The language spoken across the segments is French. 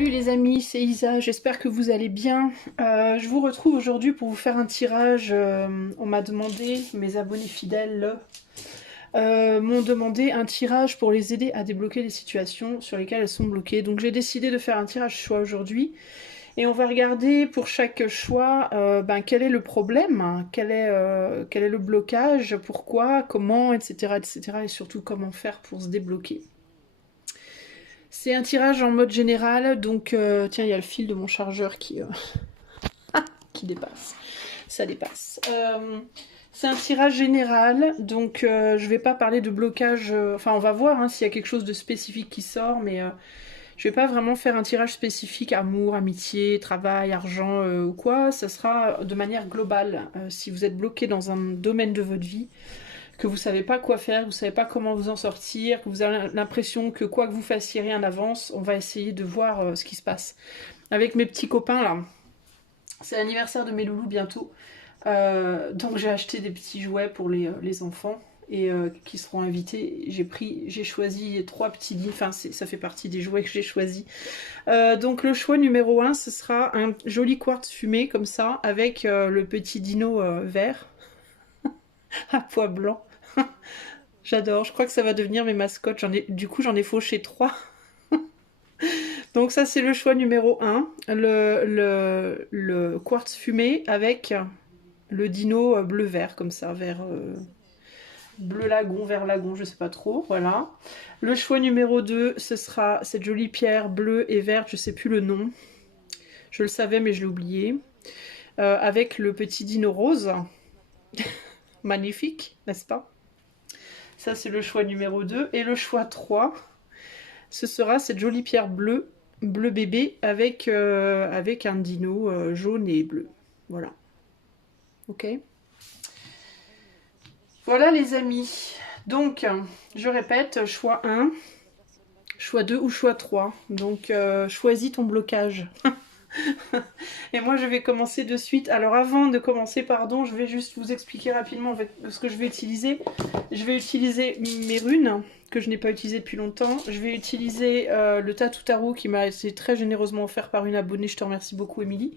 Salut les amis, c'est Isa, j'espère que vous allez bien. Je vous retrouve aujourd'hui pour vous faire un tirage. On m'a demandé, mes abonnés fidèles m'ont demandé un tirage pour les aider à débloquer les situations sur lesquelles elles sont bloquées. Donc j'ai décidé de faire un tirage choix aujourd'hui. Et on va regarder pour chaque choix quel est le problème, hein, quel est le blocage, pourquoi, comment, etc., etc. Et surtout comment faire pour se débloquer. C'est un tirage en mode général, donc tiens, il y a le fil de mon chargeur qui dépasse. Ça dépasse. C'est un tirage général, donc je vais pas parler de blocage. Enfin, on va voir hein, s'il y a quelque chose de spécifique qui sort, mais je vais pas vraiment faire un tirage spécifique amour, amitié, travail, argent ou quoi. Ça sera de manière globale. Si vous êtes bloqué dans un domaine de votre vie, que vous savez pas quoi faire, vous savez pas comment vous en sortir, que vous avez l'impression que quoi que vous fassiez, rien n'avance, on va essayer de voir ce qui se passe. Avec mes petits copains là, c'est l'anniversaire de mes loulous bientôt, donc j'ai acheté des petits jouets pour les enfants et qui seront invités. J'ai choisi 3 petits lits, enfin ça fait partie des jouets que j'ai choisis. Donc le choix numéro 1, ce sera un joli quartz fumé comme ça, avec le petit dino vert à pois blanc. J'adore, je crois que ça va devenir mes mascottes. Du coup, j'en ai fauché 3. Donc ça, c'est le choix numéro 1. Le quartz fumé avec le dino bleu-vert, comme ça, vert bleu lagon, vert lagon, je sais pas trop. Voilà. Le choix numéro 2, ce sera cette jolie pierre bleue et verte, je sais plus le nom. Je le savais, mais je l'ai oublié. Avec le petit dino rose. Magnifique, n'est-ce pas? Ça, c'est le choix numéro 2. Et le choix 3, ce sera cette jolie pierre bleue, bleu bébé, avec un dino jaune et bleu. Voilà. Ok. Voilà les amis. Donc, je répète, choix 1, choix 2 ou choix 3. Donc, choisis ton blocage. Et moi je vais commencer de suite. Alors avant de commencer, pardon, je vais juste vous expliquer rapidement en fait, ce que je vais utiliser. Je vais utiliser mes runes, que je n'ai pas utilisé depuis longtemps. Je vais utiliser le Tatou Tarot qui m'a été très généreusement offert par une abonnée. Je te remercie beaucoup Émilie.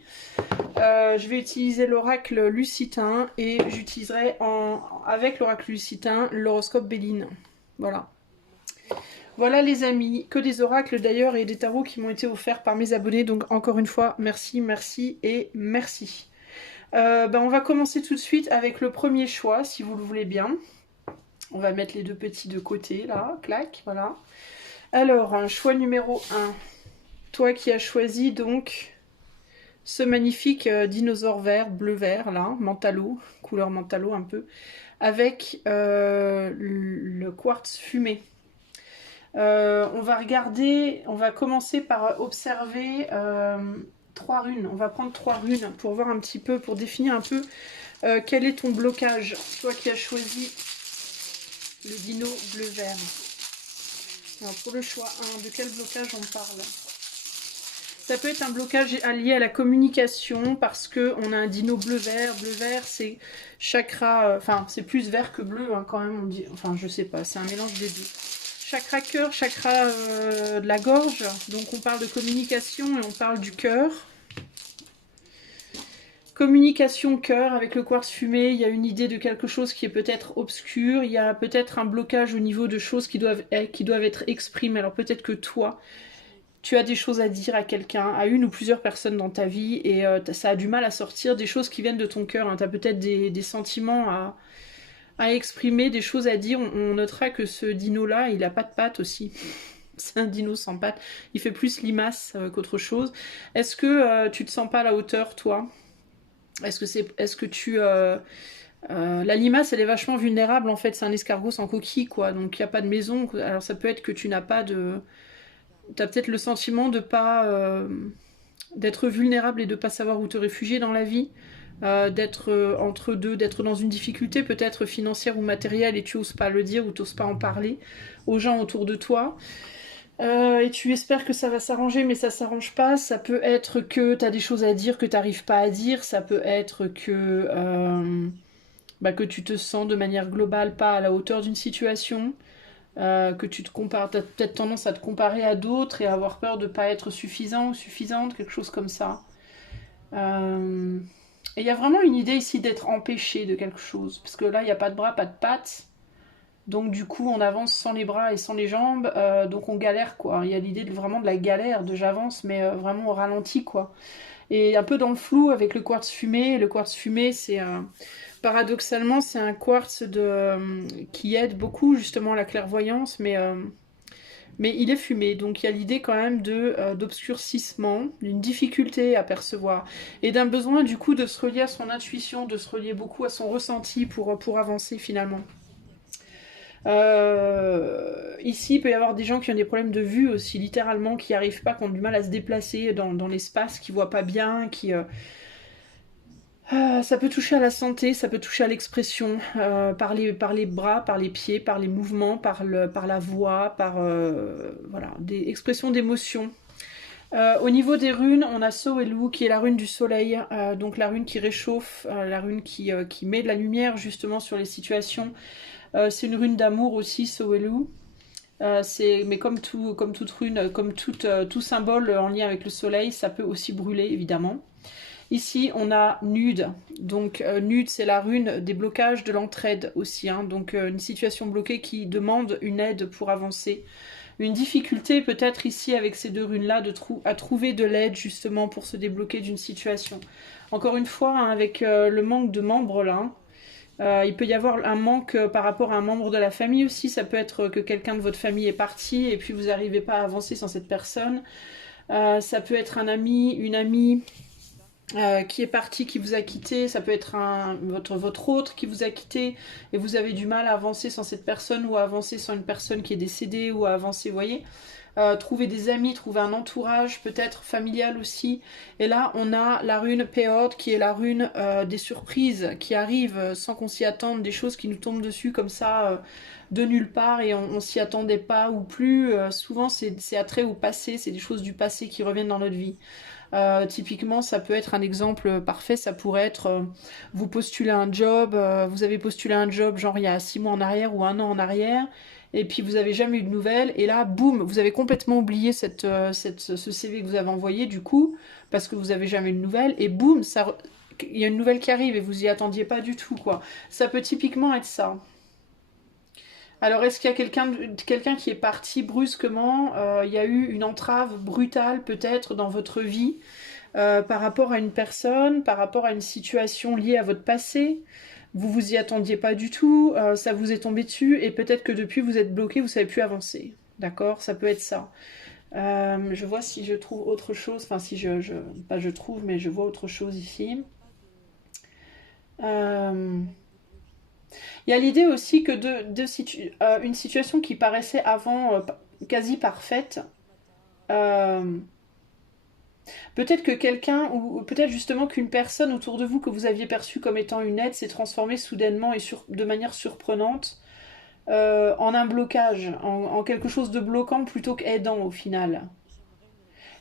Je vais utiliser l'oracle lucitain et j'utiliserai avec l'oracle lucitain l'horoscope Béline. Voilà. Voilà les amis, que des oracles d'ailleurs et des tarots qui m'ont été offerts par mes abonnés. Donc encore une fois, merci, merci et merci. On va commencer tout de suite avec le premier choix, si vous le voulez bien. On va mettre les deux petits de côté, là, clac, voilà. Alors, un choix numéro 1. Toi qui as choisi donc ce magnifique dinosaure vert, bleu-vert, là, mentalo, couleur mentalo un peu, avec le quartz fumé. On va regarder, on va commencer par observer 3 runes. On va prendre 3 runes pour voir un petit peu, pour définir un peu quel est ton blocage. Toi qui as choisi le dino bleu-vert. Alors pour le choix 1, de quel blocage on parle? Ça peut être un blocage lié à la communication parce qu'on a un dino bleu-vert. Bleu-vert, c'est chakra, enfin c'est plus vert que bleu hein, quand même, on dit. Enfin je sais pas, c'est un mélange des deux. Chakra cœur, chakra de la gorge. Donc on parle de communication et on parle du cœur. Communication cœur avec le quartz fumé, il y a une idée de quelque chose qui est peut-être obscur. Il y a peut-être un blocage au niveau de choses qui doivent être exprimées. Alors peut-être que toi, tu as des choses à dire à quelqu'un, à une ou plusieurs personnes dans ta vie et ça a du mal à sortir, des choses qui viennent de ton cœur. Hein. Tu as peut-être des sentiments à exprimer, des choses à dire. On notera que ce dino-là, il a pas de pattes aussi. C'est un dino sans pattes. Il fait plus limace qu'autre chose. Est-ce que tu te sens pas à la hauteur, toi? Est-ce que tu... la limace, elle est vachement vulnérable, en fait. C'est un escargot sans coquille, quoi. Donc, il n'y a pas de maison. Alors, ça peut être que tu n'as pas de... T'as peut-être le sentiment de pas... d'être vulnérable et de pas savoir où te réfugier dans la vie. D'être entre deux, d'être dans une difficulté peut-être financière ou matérielle et tu oses pas le dire ou tu oses pas en parler aux gens autour de toi. Et tu espères que ça va s'arranger mais ça s'arrange pas. Ça peut être que tu as des choses à dire que tu n'arrives pas à dire. Ça peut être que tu te sens de manière globale pas à la hauteur d'une situation. que tu te compares, tu as peut-être tendance à te comparer à d'autres et à avoir peur de ne pas être suffisant ou suffisante, quelque chose comme ça. Euh, Et il y a vraiment une idée ici d'être empêché de quelque chose, parce que là, il n'y a pas de bras, pas de pattes, donc du coup, on avance sans les bras et sans les jambes, donc on galère, quoi. Il y a l'idée vraiment de la galère, de j'avance, mais vraiment au ralenti, quoi. Et un peu dans le flou avec le quartz fumé. Le quartz fumé, c'est paradoxalement, c'est un quartz qui aide beaucoup justement la clairvoyance, mais il est fumé, donc il y a l'idée quand même d'obscurcissement, d'une difficulté à percevoir, et d'un besoin du coup de se relier à son intuition, de se relier beaucoup à son ressenti pour avancer finalement. Ici, il peut y avoir des gens qui ont des problèmes de vue aussi, littéralement, qui n'arrivent pas, qui ont du mal à se déplacer dans l'espace, qui ne voient pas bien, ça peut toucher à la santé, ça peut toucher à l'expression, par les bras, par les pieds, par les mouvements, par la voix, voilà, des expressions d'émotions. Au niveau des runes, on a Soelu qui est la rune du soleil, donc la rune qui réchauffe, la rune qui met de la lumière justement sur les situations. C'est une rune d'amour aussi, Soelu. Mais comme toute rune, tout symbole en lien avec le soleil, ça peut aussi brûler évidemment. Ici, on a Nude. Donc, Nude, c'est la rune des blocages, de l'entraide aussi. Hein. Donc, une situation bloquée qui demande une aide pour avancer. Une difficulté peut-être ici avec ces deux runes-là à trouver de l'aide justement pour se débloquer d'une situation. Encore une fois, hein, avec le manque de membres là, il peut y avoir un manque par rapport à un membre de la famille aussi. Ça peut être que quelqu'un de votre famille est parti et puis vous n'arrivez pas à avancer sans cette personne. Ça peut être un ami, une amie qui est parti, qui vous a quitté, ça peut être votre autre qui vous a quitté et vous avez du mal à avancer sans cette personne ou à avancer sans une personne qui est décédée ou à avancer, vous voyez. Trouver des amis, trouver un entourage, peut-être familial aussi. Et là, on a la rune Peod qui est la rune des surprises qui arrivent sans qu'on s'y attende, des choses qui nous tombent dessus comme ça de nulle part et on s'y attendait pas ou plus. Souvent, c'est attrait au passé, c'est des choses du passé qui reviennent dans notre vie. Typiquement, ça peut être un exemple parfait, ça pourrait être vous postulez un job, vous avez postulé un job genre il y a 6 mois en arrière ou un an en arrière, et puis vous avez jamais eu de nouvelles, et là, boum, vous avez complètement oublié ce CV que vous avez envoyé du coup, parce que vous avez jamais eu de nouvelles, et boum, il y a une nouvelle qui arrive et vous y attendiez pas du tout, quoi. Ça peut typiquement être ça. Alors, est-ce qu'il y a quelqu'un qui est parti brusquement? Il y a eu une entrave brutale peut-être dans votre vie par rapport à une personne, par rapport à une situation liée à votre passé. Vous vous y attendiez pas du tout, ça vous est tombé dessus et peut-être que depuis vous êtes bloqué, vous savez plus avancer. D'accord? Ça peut être ça. Je vois si je trouve autre chose, enfin si pas je trouve, mais je vois autre chose ici. Euh, Il y a l'idée aussi que une situation qui paraissait avant quasi parfaite, euh, peut-être que quelqu'un, ou peut-être justement qu'une personne autour de vous que vous aviez perçue comme étant une aide s'est transformée soudainement et de manière surprenante en un blocage, en quelque chose de bloquant plutôt qu'aidant au final.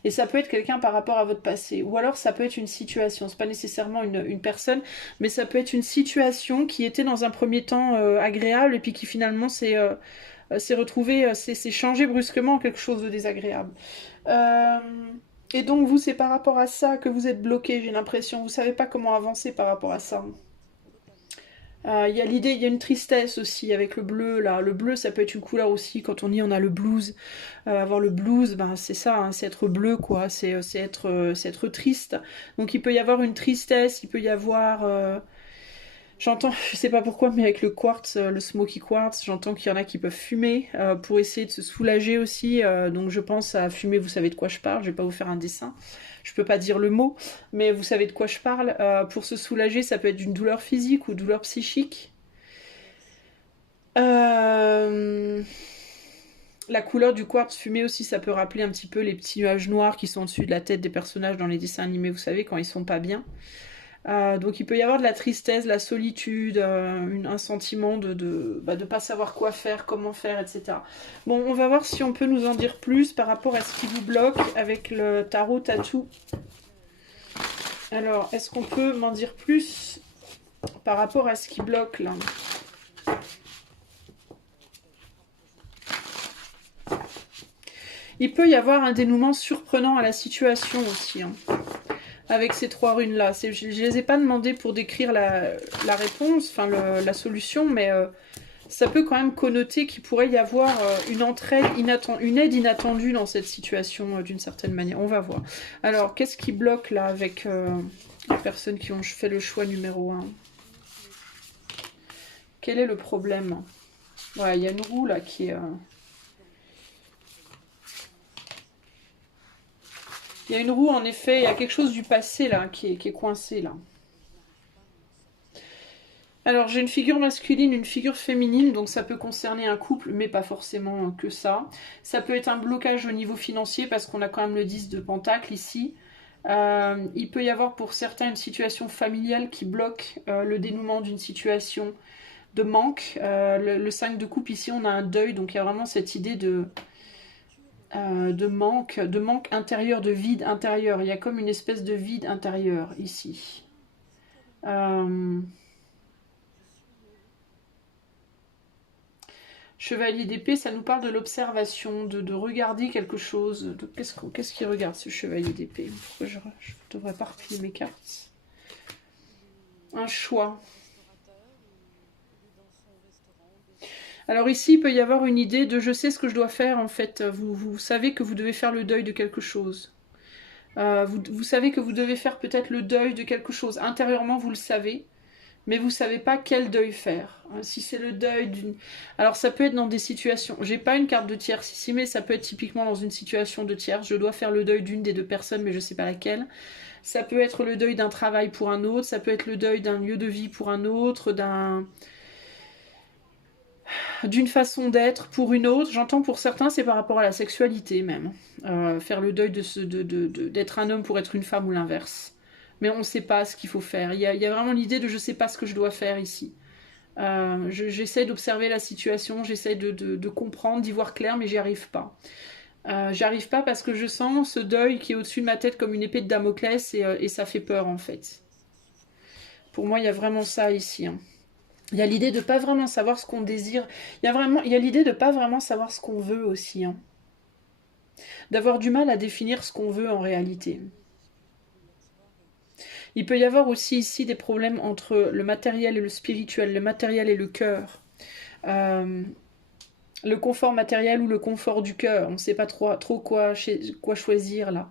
Et ça peut être quelqu'un par rapport à votre passé. Ou alors ça peut être une situation. C'est pas nécessairement une personne, mais ça peut être une situation qui était dans un premier temps agréable et puis qui finalement s'est retrouvée, s'est changé brusquement en quelque chose de désagréable. Euh, et donc vous, c'est par rapport à ça que vous êtes bloqué, j'ai l'impression. Vous savez pas comment avancer par rapport à ça. Il y a l'idée, il y a une tristesse aussi avec le bleu là. Le bleu, ça peut être une couleur aussi. Quand on dit on a le blues, avoir le blues, ben c'est ça, hein, c'est être bleu quoi. C'est être triste. Donc il peut y avoir une tristesse, il peut y avoir. J'entends, je sais pas pourquoi, mais avec le quartz, le smoky quartz, j'entends qu'il y en a qui peuvent fumer pour essayer de se soulager aussi. Donc je pense à fumer, vous savez de quoi je parle. Je vais pas vous faire un dessin. Je peux pas dire le mot, mais vous savez de quoi je parle. Pour se soulager, ça peut être d'une douleur physique ou douleur psychique. Euh, La couleur du quartz fumé aussi, ça peut rappeler un petit peu les petits nuages noirs qui sont au-dessus de la tête des personnages dans les dessins animés, vous savez, quand ils sont pas bien. Donc il peut y avoir de la tristesse, de la solitude, un sentiment de pas savoir quoi faire, comment faire, etc. Bon, on va voir si on peut nous en dire plus par rapport à ce qui vous bloque avec le tarot tatou. Alors, est-ce qu'on peut m'en dire plus par rapport à ce qui bloque là? Il peut y avoir un dénouement surprenant à la situation aussi, hein, avec ces 3 runes-là. Je ne les ai pas demandées pour décrire la réponse, enfin la solution, mais ça peut quand même connoter qu'il pourrait y avoir une aide inattendue dans cette situation, d'une certaine manière. On va voir. Alors, qu'est-ce qui bloque là avec les personnes qui ont fait le choix numéro 1? Quel est le problème? Ouais, il y a une roue là qui est... Il y a une roue, en effet, il y a quelque chose du passé là qui est coincé là. Alors, j'ai une figure masculine, une figure féminine, donc ça peut concerner un couple, mais pas forcément que ça. Ça peut être un blocage au niveau financier, parce qu'on a quand même le 10 de Pentacle ici. Il peut y avoir pour certains une situation familiale qui bloque le dénouement d'une situation de manque. Le 5 de coupe, ici, on a un deuil, donc il y a vraiment cette idée de manque intérieur, de vide intérieur. Il y a comme une espèce de vide intérieur ici. Chevalier d'épée, ça nous parle de l'observation, de regarder quelque chose. Qu'est-ce qu'il regarde, ce chevalier d'épée? Je devrais pas replier mes cartes. Un choix. Alors ici, il peut y avoir une idée de je sais ce que je dois faire en fait. Vous savez que vous devez faire le deuil de quelque chose. Vous savez que vous devez faire peut-être le deuil de quelque chose. Intérieurement, vous le savez, mais vous ne savez pas quel deuil faire. Si c'est le deuil d'une... Alors ça peut être dans des situations... J'ai pas une carte de tierce ici, mais ça peut être typiquement dans une situation de tierce. Je dois faire le deuil d'une des 2 personnes, mais je ne sais pas laquelle. Ça peut être le deuil d'un travail pour un autre, ça peut être le deuil d'un lieu de vie pour un autre, d'une façon d'être pour une autre. J'entends pour certains, c'est par rapport à la sexualité même. Faire le deuil d'être un homme pour être une femme ou l'inverse. Mais on ne sait pas ce qu'il faut faire. Il y a vraiment l'idée de je ne sais pas ce que je dois faire ici. J'essaie d'observer la situation, j'essaie de comprendre, d'y voir clair, mais j'y arrive pas. J'y arrive pas parce que je sens ce deuil qui est au-dessus de ma tête comme une épée de Damoclès et ça fait peur en fait. Pour moi, il y a vraiment ça ici, hein. Il y a l'idée de pas vraiment savoir ce qu'on désire. Il y a l'idée de pas vraiment savoir ce qu'on veut aussi, hein. D'avoir du mal à définir ce qu'on veut en réalité. Il peut y avoir aussi ici des problèmes entre le matériel et le spirituel, le matériel et le cœur. Le confort matériel ou le confort du cœur. On ne sait pas trop quoi choisir là.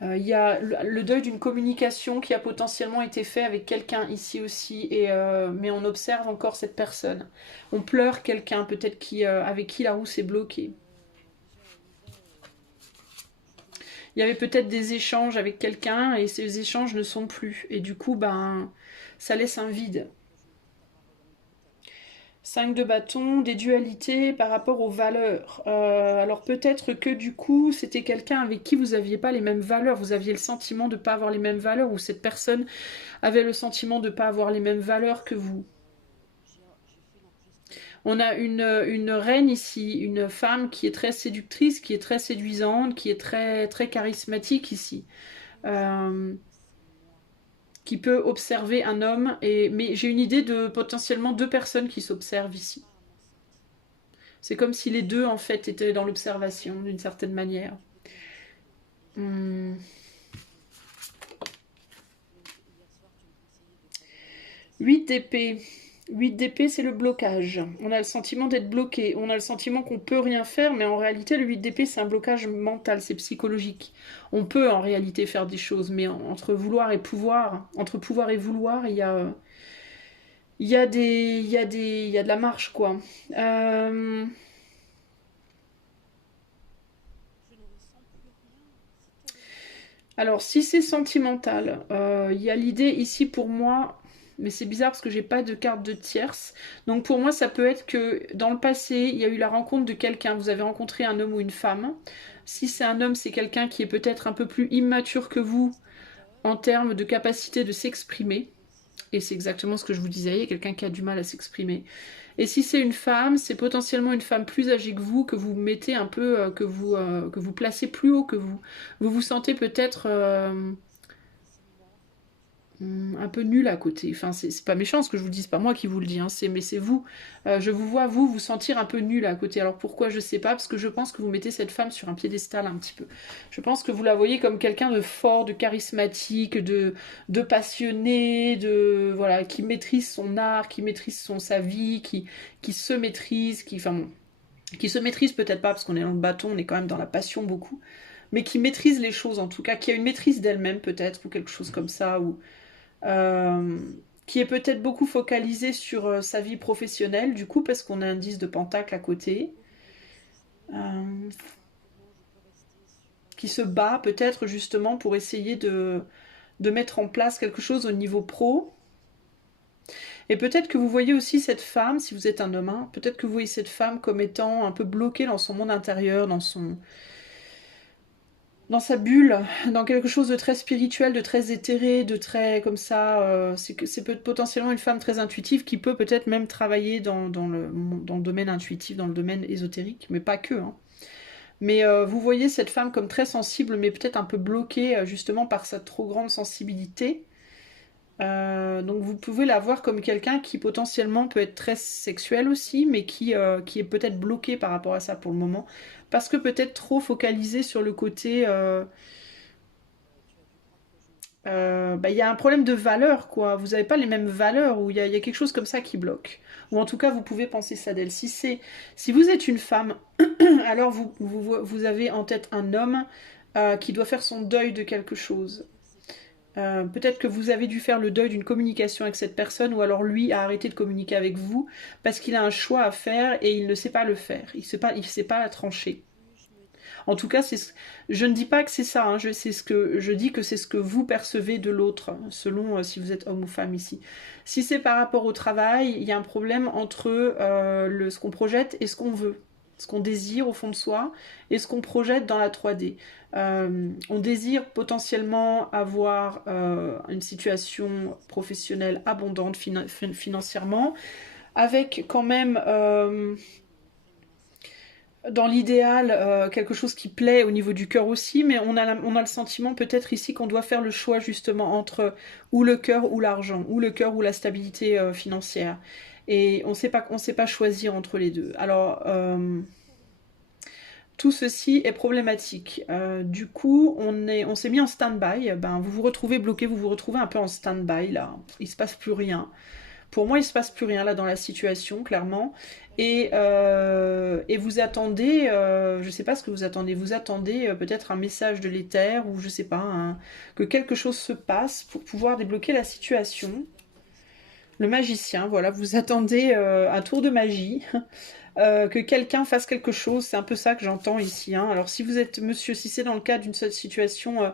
Il y a le deuil d'une communication qui a potentiellement été fait avec quelqu'un ici aussi, mais on observe encore cette personne. On pleure quelqu'un peut-être avec qui la roue s'est bloquée. Il y avait peut-être des échanges avec quelqu'un et ces échanges ne sont plus. Et du coup, ça laisse un vide. 5 de bâton, des dualités par rapport aux valeurs. Alors peut-être que du coup, c'était quelqu'un avec qui vous n'aviez pas les mêmes valeurs. Vous aviez le sentiment de ne pas avoir les mêmes valeurs ou cette personne avait le sentiment de ne pas avoir les mêmes valeurs que vous. On a une reine ici, une femme qui est très séductrice, qui est très séduisante, qui est très, très charismatique ici. Qui peut observer un homme, mais j'ai une idée de potentiellement 2 personnes qui s'observent ici. C'est comme si les 2 en fait étaient dans l'observation d'une certaine manière. 8 d'épée. 8 d'épée, c'est le blocage. On a le sentiment d'être bloqué. On a le sentiment qu'on peut rien faire, mais en réalité, le 8 d'épée, c'est un blocage mental, c'est psychologique. On peut en réalité faire des choses, mais entre vouloir et pouvoir, entre pouvoir et vouloir, il y a de la marche, quoi. Alors, si c'est sentimental, il y a l'idée ici pour moi, mais c'est bizarre parce que j'ai pas de carte de tierce. Donc pour moi, ça peut être que dans le passé, il y a eu la rencontre de quelqu'un. Vous avez rencontré un homme ou une femme. Si c'est un homme, c'est quelqu'un qui est peut-être un peu plus immature que vous en termes de capacité de s'exprimer. Et c'est exactement ce que je vous disais, il y a quelqu'un qui a du mal à s'exprimer. Et si c'est une femme, c'est potentiellement une femme plus âgée que vous mettez un peu, que vous placez plus haut que vous. Vous vous sentez peut-être un peu nul à côté. Enfin, c'est pas méchant ce que je vous dis, c'est pas moi qui vous le dis, hein, mais c'est vous. Je vous vois, vous sentir un peu nul à côté. Alors pourquoi, je sais pas, parce que je pense que vous mettez cette femme sur un piédestal un petit peu. Je pense que vous la voyez comme quelqu'un de fort, de charismatique, de passionné, voilà, qui maîtrise son art, qui maîtrise sa vie, qui se maîtrise, enfin bon, qui se maîtrise peut-être pas, parce qu'on est dans le bâton, on est quand même dans la passion beaucoup, mais qui maîtrise les choses en tout cas, qui a une maîtrise d'elle-même peut-être, ou quelque chose comme ça, ou euh, qui est peut-être beaucoup focalisée sur sa vie professionnelle, du coup, parce qu'on a un 10 de pentacle à côté, euh, qui se bat peut-être justement pour essayer de mettre en place quelque chose au niveau pro. Et peut-être que vous voyez aussi cette femme, si vous êtes un homme, hein, peut-être que vous voyez cette femme comme étant un peu bloquée dans son monde intérieur, dans sa bulle, dans quelque chose de très spirituel, de très éthéré, de très comme ça. C'est potentiellement une femme très intuitive qui peut peut-être même travailler dans le domaine intuitif, dans le domaine ésotérique, mais pas que. Hein. Mais vous voyez cette femme comme très sensible, mais peut-être un peu bloquée justement par sa trop grande sensibilité. Donc vous pouvez la voir comme quelqu'un qui potentiellement peut être très sexuel aussi, mais qui est peut-être bloqué par rapport à ça pour le moment, parce que peut-être trop focalisé sur le côté... bah, y a un problème de valeur, quoi. Vous n'avez pas les mêmes valeurs, ou il y a quelque chose comme ça qui bloque. Ou en tout cas, vous pouvez penser ça d'elle. Si vous êtes une femme, alors vous avez en tête un homme qui doit faire son deuil de quelque chose. Peut-être que vous avez dû faire le deuil d'une communication avec cette personne, ou alors lui a arrêté de communiquer avec vous parce qu'il a un choix à faire et il ne sait pas le faire. Il sait pas la trancher. En tout cas, je ne dis pas que c'est ça. Hein, je dis que c'est ce que vous percevez de l'autre, selon si vous êtes homme ou femme ici. Si c'est par rapport au travail, il y a un problème entre ce qu'on projette et ce qu'on veut. Ce qu'on désire au fond de soi et ce qu'on projette dans la 3D. On désire potentiellement avoir une situation professionnelle abondante financièrement, avec quand même dans l'idéal quelque chose qui plaît au niveau du cœur aussi, mais on a le sentiment peut-être ici qu'on doit faire le choix justement entre ou le cœur ou l'argent, ou le cœur ou la stabilité financière. Et on sait pas choisir entre les deux. Alors tout ceci est problématique. Du coup, on s'est mis en stand-by. Ben, vous vous retrouvez bloqué, vous vous retrouvez un peu en stand-by là. Il se passe plus rien. Pour moi, il se passe plus rien là dans la situation, clairement. Et vous attendez, je sais pas ce que vous attendez. Vous attendez peut-être un message de l'éther ou je sais pas, que quelque chose se passe pour pouvoir débloquer la situation. Le magicien, voilà, vous attendez un tour de magie. Que quelqu'un fasse quelque chose, c'est un peu ça que j'entends ici. Hein. Alors si vous êtes monsieur, si c'est dans le cas d'une seule situation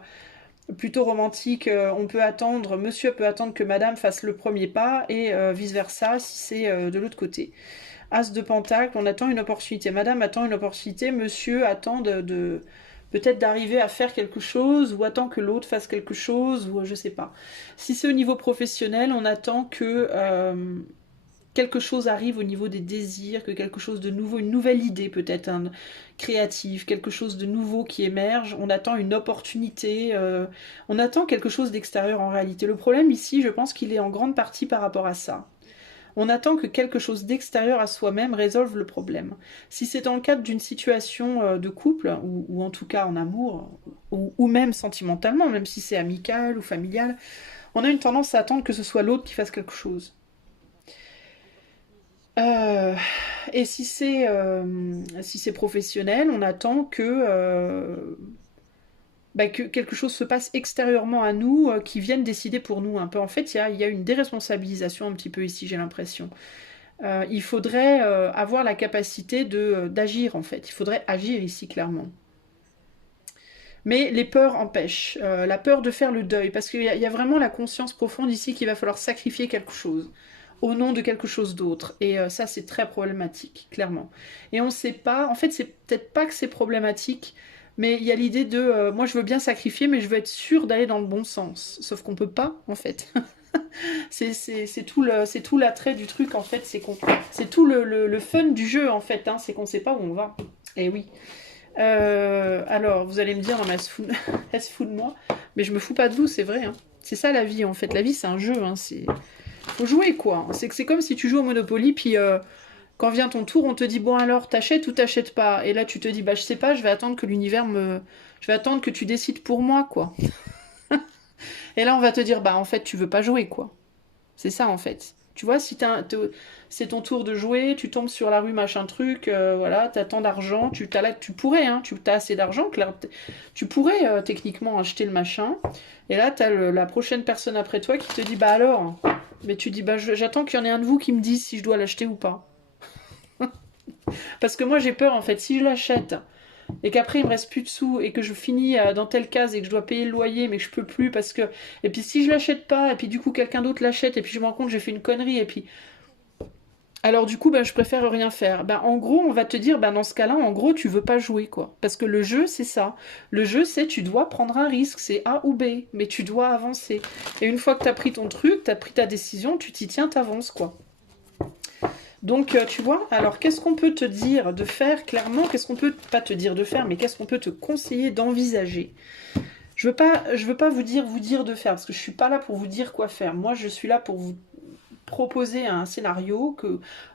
plutôt romantique, on peut attendre, monsieur peut attendre que madame fasse le premier pas et vice-versa si c'est de l'autre côté. As de pentacle, on attend une opportunité. Madame attend une opportunité, monsieur attend peut-être d'arriver à faire quelque chose ou attend que l'autre fasse quelque chose ou je sais pas. Si c'est au niveau professionnel, on attend que quelque chose arrive au niveau des désirs, que quelque chose de nouveau, une nouvelle idée peut-être créative, quelque chose de nouveau qui émerge. On attend une opportunité, on attend quelque chose d'extérieur en réalité. Le problème ici, je pense qu'il est en grande partie par rapport à ça. On attend que quelque chose d'extérieur à soi-même résolve le problème. Si c'est dans le cadre d'une situation de couple, ou en tout cas en amour, ou même sentimentalement, même si c'est amical ou familial, on a une tendance à attendre que ce soit l'autre qui fasse quelque chose. Euh, et si c'est professionnel, on attend que quelque chose se passe extérieurement à nous, qui vienne décider pour nous un peu. En fait, il y a une déresponsabilisation un petit peu ici, j'ai l'impression. Il faudrait avoir la capacité d'agir, en fait. Il faudrait agir ici, clairement. Mais les peurs empêchent. La peur de faire le deuil, parce qu'il y a vraiment la conscience profonde ici qu'il va falloir sacrifier quelque chose au nom de quelque chose d'autre. Et ça, c'est très problématique, clairement. Et on ne sait pas, en fait, c'est peut-être pas que c'est problématique, mais il y a l'idée de, moi je veux bien sacrifier, mais je veux être sûre d'aller dans le bon sens. Sauf qu'on peut pas, en fait. C'est tout l'attrait du truc, en fait. C'est tout le fun du jeu, en fait. Hein, c'est qu'on sait pas où on va. Et oui. Alors, vous allez me dire, non, mais elle se fout de moi. Mais je me fous pas de vous, c'est vrai. Hein. C'est ça la vie en fait. La vie c'est un jeu, hein. Faut jouer quoi. C'est comme si tu joues au Monopoly, puis quand vient ton tour, on te dit bon alors t'achètes ou t'achètes pas. Et là tu te dis bah je sais pas, je vais attendre que l'univers me... Je vais attendre que tu décides pour moi quoi. Et là on va te dire bah en fait tu veux pas jouer quoi. C'est ça en fait. Tu vois, si c'est ton tour de jouer, tu tombes sur la rue, machin truc, voilà, t'as tant d'argent, tu pourrais, hein, tu as assez d'argent, tu pourrais techniquement acheter le machin, et là t'as la prochaine personne après toi qui te dit bah alors, mais tu dis bah j'attends qu'il y en ait un de vous qui me dise si je dois l'acheter ou pas. Parce que moi j'ai peur en fait, si je l'achète, et qu'après il me reste plus de sous et que je finis dans telle case et que je dois payer le loyer mais que je peux plus parce que et puis si je l'achète pas et puis du coup quelqu'un d'autre l'achète et puis je me rends compte que j'ai fait une connerie et puis alors du coup ben je préfère rien faire. Ben en gros on va te dire ben dans ce cas-là en gros tu veux pas jouer quoi parce que le jeu c'est ça. Le jeu c'est tu dois prendre un risque, c'est A ou B mais tu dois avancer. Et une fois que tu as pris ton truc, tu as pris ta décision, tu t'y tiens, t'avances quoi. Donc, tu vois, alors qu'est-ce qu'on peut te dire de faire clairement? Qu'est-ce qu'on peut pas te dire de faire, mais qu'est-ce qu'on peut te conseiller d'envisager? Je veux pas vous dire de faire, parce que je suis pas là pour vous dire quoi faire. Moi, je suis là pour vous proposer un scénario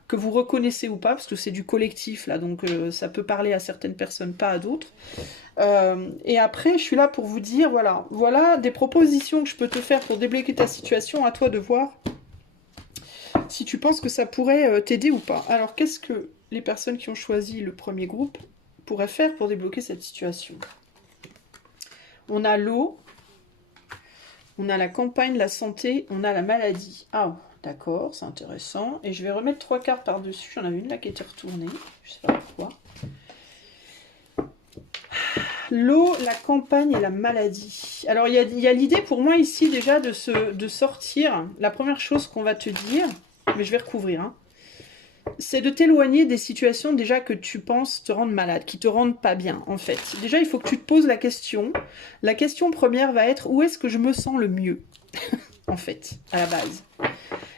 que vous reconnaissez ou pas, parce que c'est du collectif, là, donc ça peut parler à certaines personnes, pas à d'autres. Et après, je suis là pour vous dire, voilà des propositions que je peux te faire pour débloquer ta situation, à toi de voir si tu penses que ça pourrait t'aider ou pas. Alors, qu'est-ce que les personnes qui ont choisi le premier groupe pourraient faire pour débloquer cette situation? On a l'eau, on a la campagne, la santé, on a la maladie. Ah, d'accord, c'est intéressant. Et je vais remettre 3 cartes par-dessus. J'en avais une là qui était retournée. Je sais pas pourquoi. L'eau, la campagne et la maladie. Alors, il y a l'idée pour moi ici déjà de sortir. La première chose qu'on va te dire, mais je vais recouvrir, hein, c'est de t'éloigner des situations déjà que tu penses te rendre malade, qui te rendent pas bien en fait. Déjà, il faut que tu te poses la question. La question première va être où est-ce que je me sens le mieux en fait, à la base.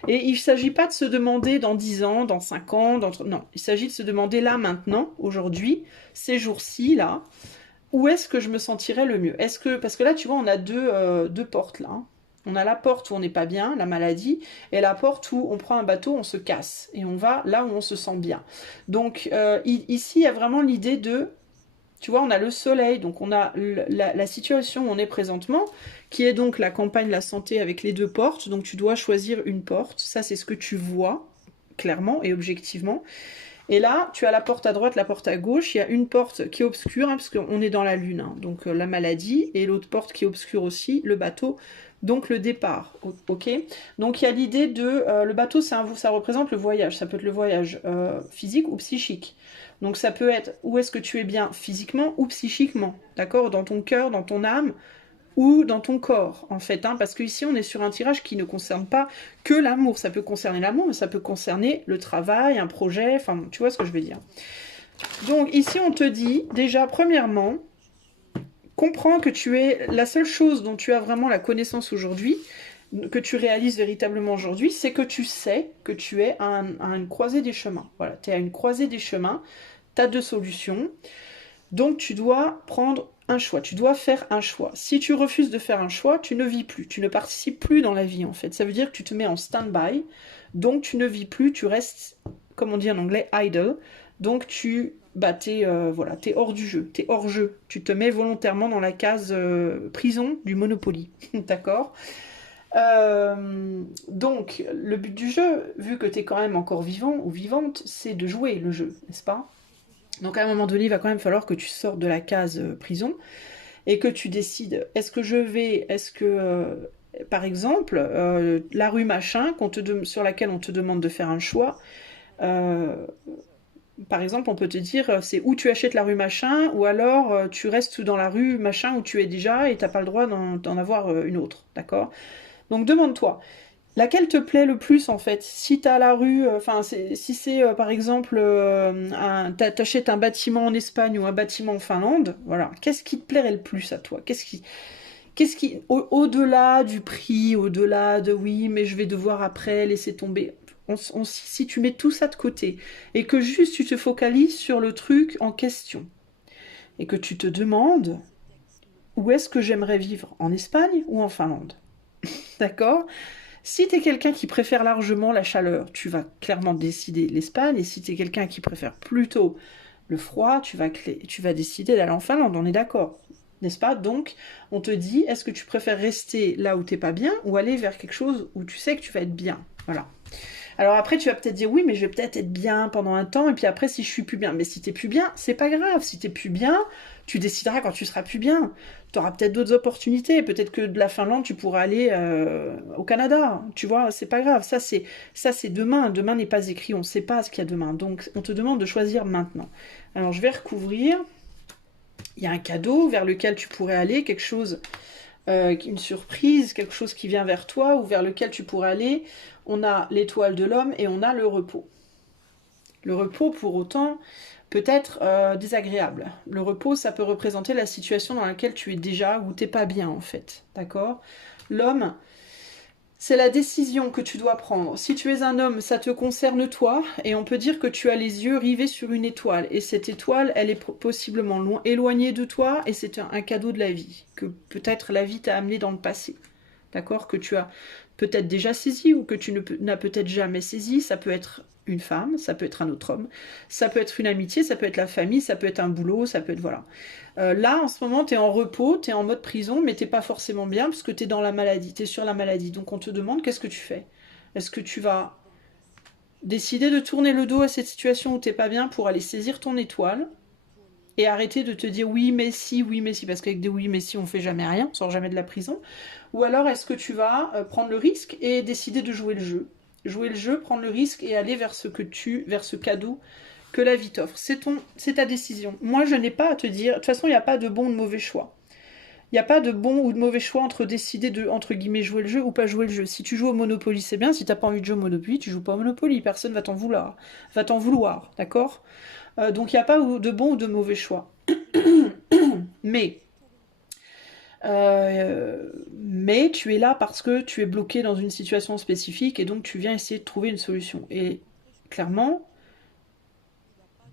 Et il ne s'agit pas de se demander dans 10 ans, dans 5 ans, non. Il s'agit de se demander là, maintenant, aujourd'hui, ces jours-ci, là, où est-ce que je me sentirais le mieux? Parce que là, tu vois, on a deux portes là, hein. On a la porte où on n'est pas bien, la maladie, et la porte où on prend un bateau, on se casse, et on va là où on se sent bien. Donc ici, il y a vraiment l'idée de, tu vois, on a le soleil, donc on a la situation où on est présentement, qui est donc la campagne, la santé avec les 2 portes, donc tu dois choisir une porte, ça c'est ce que tu vois, clairement et objectivement. Et là, tu as la porte à droite, la porte à gauche. Il y a une porte qui est obscure, hein, parce qu'on est dans la lune, hein, donc la maladie, et l'autre porte qui est obscure aussi, le bateau, donc le départ. Ok. Donc il y a l'idée de le bateau, ça représente le voyage. Ça peut être le voyage physique ou psychique. Donc ça peut être où est-ce que tu es bien physiquement ou psychiquement, d'accord, dans ton cœur, dans ton âme, ou dans ton corps, en fait, hein, parce qu'ici on est sur un tirage qui ne concerne pas que l'amour, ça peut concerner l'amour, mais ça peut concerner le travail, un projet, enfin, tu vois ce que je veux dire. Donc ici on te dit, déjà, premièrement, comprends que tu es, la seule chose dont tu as vraiment la connaissance aujourd'hui, que tu réalises véritablement aujourd'hui, c'est que tu sais que tu es à une croisée des chemins. Voilà, tu es à une croisée des chemins, tu as 2 solutions, donc tu dois prendre un choix, tu dois faire un choix. Si tu refuses de faire un choix, tu ne vis plus, tu ne participes plus dans la vie en fait. Ça veut dire que tu te mets en stand-by, donc tu ne vis plus, tu restes, comme on dit en anglais, idle. Donc t'es hors du jeu, t'es hors jeu. Tu te mets volontairement dans la case prison du Monopoly, d'accord? Donc le but du jeu, vu que t'es quand même encore vivant ou vivante, c'est de jouer le jeu, n'est-ce pas? Donc à un moment donné, il va quand même falloir que tu sortes de la case prison et que tu décides, par exemple, la rue machin sur laquelle on te demande de faire un choix, euh, par exemple, on peut te dire, c'est où tu achètes la rue machin, ou alors tu restes dans la rue machin où tu es déjà et t'as pas le droit d'en avoir une autre, d'accord? Donc demande-toi, laquelle te plaît le plus en fait? Si t'as la rue, si c'est par exemple, t'achètes un bâtiment en Espagne ou un bâtiment en Finlande, voilà, qu'est-ce qui te plairait le plus à toi? Au-delà du prix, au-delà de oui, mais je vais devoir après laisser tomber. Si tu mets tout ça de côté et que juste tu te focalises sur le truc en question et que tu te demandes où est-ce que j'aimerais vivre, en Espagne ou en Finlande? D'accord? Si tu es quelqu'un qui préfère largement la chaleur, tu vas clairement décider l'Espagne. Et si tu es quelqu'un qui préfère plutôt le froid, tu vas décider d'aller en Finlande, on est d'accord, n'est-ce pas? Donc, on te dit, est-ce que tu préfères rester là où t'es pas bien ou aller vers quelque chose où tu sais que tu vas être bien? Voilà. Alors après, tu vas peut-être dire, oui, mais je vais peut-être être bien pendant un temps, et puis après, si je suis plus bien. Mais si t'es plus bien, c'est pas grave. Si t'es plus bien, tu décideras quand tu seras plus bien. Tu auras peut-être d'autres opportunités. Peut-être que de la Finlande, tu pourras aller au Canada. Tu vois, c'est pas grave. Ça, c'est demain. Demain n'est pas écrit. On ne sait pas ce qu'il y a demain. Donc, on te demande de choisir maintenant. Alors, je vais recouvrir. Il y a un cadeau vers lequel tu pourrais aller, quelque chose, une surprise, quelque chose qui vient vers toi ou vers lequel tu pourrais aller. On a l'étoile de l'homme et on a le repos. Le repos, pour autant, peut être désagréable. Le repos, ça peut représenter la situation dans laquelle tu es déjà, où t'es pas bien en fait. D'accord? L'homme, c'est la décision que tu dois prendre. Si tu es un homme, ça te concerne toi, et on peut dire que tu as les yeux rivés sur une étoile. Et cette étoile, elle est possiblement loin, éloignée de toi, et c'est un cadeau de la vie, que peut-être la vie t'a amené dans le passé. D'accord? Que tu as peut-être déjà saisi, ou que tu n'as peut-être jamais saisi. Ça peut être une femme, ça peut être un autre homme, ça peut être une amitié, ça peut être la famille, ça peut être un boulot, ça peut être... Voilà. Là, en ce moment, tu es en repos, tu es en mode prison, mais t'es pas forcément bien parce que tu es dans la maladie, tu es sur la maladie. Donc on te demande qu'est-ce que tu fais. Est-ce que tu vas décider de tourner le dos à cette situation où t'es pas bien pour aller saisir ton étoile et arrêter de te dire oui mais si, parce qu'avec des oui mais si on fait jamais rien, on sort jamais de la prison. Ou alors est-ce que tu vas prendre le risque et décider de jouer le jeu. Jouer le jeu, prendre le risque et aller vers vers ce cadeau que la vie t'offre. C'est ta décision. Moi, je n'ai pas à te dire... De toute façon, il n'y a pas de bon ou de mauvais choix. Il n'y a pas de bon ou de mauvais choix entre décider de, entre guillemets, jouer le jeu ou pas jouer le jeu. Si tu joues au Monopoly, c'est bien. Si tu n'as pas envie de jouer au Monopoly, tu joues pas au Monopoly. Personne va t'en vouloir. D'accord? Donc, il n'y a pas de bon ou de mauvais choix. Mais... mais tu es là parce que tu es bloqué dans une situation spécifique et donc tu viens essayer de trouver une solution. Et clairement,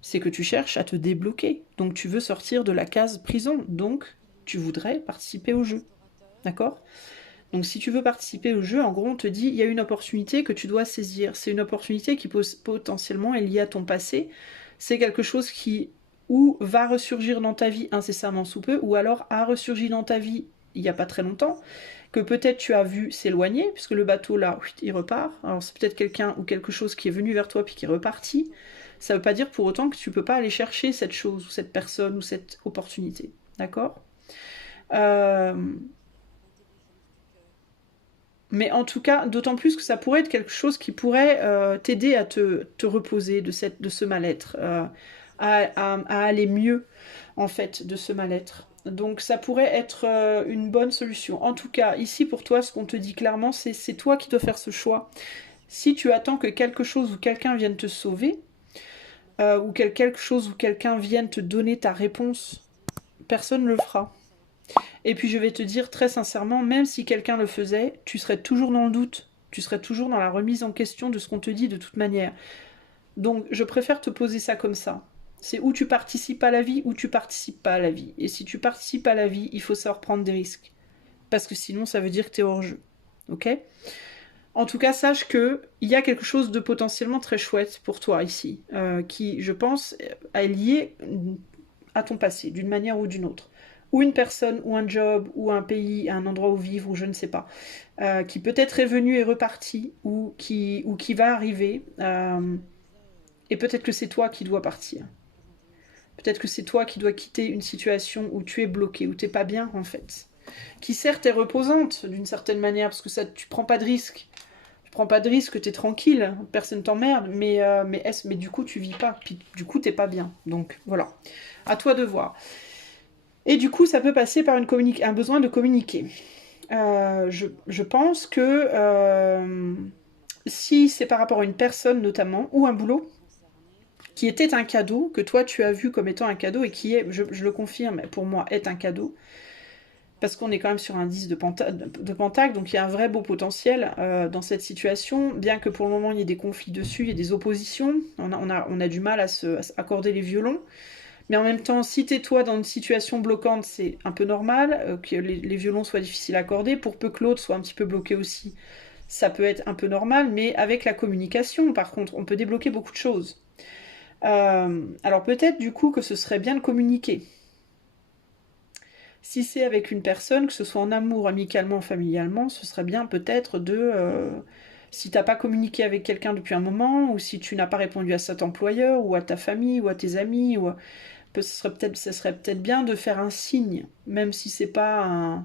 c'est que tu cherches à te débloquer. Donc tu veux sortir de la case prison. Donc tu voudrais participer au jeu. D'accord? Donc si tu veux participer au jeu, en gros, on te dit, il y a une opportunité que tu dois saisir. C'est une opportunité qui potentiellement est liée à ton passé. C'est quelque chose qui ou va ressurgir dans ta vie incessamment sous peu, ou alors a ressurgi dans ta vie il n'y a pas très longtemps, que peut-être tu as vu s'éloigner, puisque le bateau là, il repart. Alors c'est peut-être quelqu'un ou quelque chose qui est venu vers toi puis qui est reparti. Ça ne veut pas dire pour autant que tu ne peux pas aller chercher cette chose, ou cette personne, ou cette opportunité. D'accord? Mais en tout cas, d'autant plus que ça pourrait être quelque chose qui pourrait t'aider à te reposer de ce mal-être, à aller mieux, en fait, de ce mal-être. Donc ça pourrait être une bonne solution. En tout cas, ici pour toi, ce qu'on te dit clairement, c'est toi qui dois faire ce choix. Si tu attends que quelque chose ou quelqu'un vienne te sauver, ou quelque chose ou quelqu'un vienne te donner ta réponse, personne ne le fera. Et puis je vais te dire très sincèrement, même si quelqu'un le faisait, tu serais toujours dans le doute, tu serais toujours dans la remise en question de ce qu'on te dit de toute manière. Donc je préfère te poser ça comme ça. C'est où tu participes à la vie, ou tu participes pas à la vie. Et si tu participes à la vie, il faut savoir prendre des risques. Parce que sinon, ça veut dire que tu es hors jeu. Ok? En tout cas, sache qu'il y a quelque chose de potentiellement très chouette pour toi ici, qui, je pense, est lié à ton passé, d'une manière ou d'une autre. Ou une personne, ou un job, ou un pays, un endroit où vivre, ou je ne sais pas, qui peut-être est venu et reparti, ou qui va arriver, et peut-être que c'est toi qui dois partir. Peut-être que c'est toi qui dois quitter une situation où tu es bloqué, où tu n'es pas bien, en fait. Qui certes est reposante, d'une certaine manière, parce que ça, tu prends pas de risque. Tu prends pas de risque, t'es tranquille, personne t'emmerde, mais du coup, tu vis pas, puis du coup, t'es pas bien. Donc, voilà. À toi de voir. Et du coup, ça peut passer par un besoin de communiquer. Je pense que si c'est par rapport à une personne notamment, ou un boulot, qui était un cadeau, que toi tu as vu comme étant un cadeau, et qui est, je le confirme, pour moi, est un cadeau, parce qu'on est quand même sur un 10 de pentacle, donc il y a un vrai beau potentiel dans cette situation, bien que pour le moment il y ait des conflits dessus, il y ait des oppositions, on a du mal à se accorder les violons, Mais en même temps, si t'es toi dans une situation bloquante, c'est un peu normal que les violons soient difficiles à accorder, pour peu que l'autre soit un petit peu bloqué aussi. Ça peut être un peu normal, mais avec la communication, par contre, on peut débloquer beaucoup de choses. Alors peut-être du coup que ce serait bien de communiquer. Si c'est avec une personne, que ce soit en amour, amicalement, familialement, ce serait bien peut-être de... si t'as pas communiqué avec quelqu'un depuis un moment, ou si tu n'as pas répondu à cet employeur, ou à ta famille, ou à tes amis, ce serait peut-être bien de faire un signe, même si c'est pas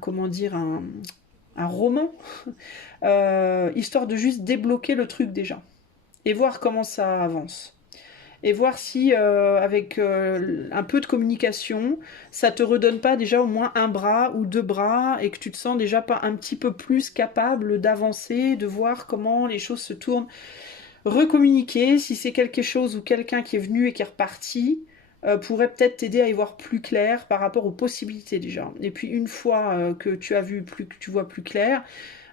comment dire, un roman, histoire de juste débloquer le truc déjà, et voir comment ça avance. Et voir si, avec un peu de communication, ça te redonne pas déjà au moins un bras ou deux bras et que tu te sens déjà pas un petit peu plus capable d'avancer, de voir comment les choses se tournent. Recommuniquer, si c'est quelque chose ou quelqu'un qui est venu et qui est reparti, pourrait peut-être t'aider à y voir plus clair par rapport aux possibilités déjà. Et puis une fois que tu as vu que tu vois plus clair,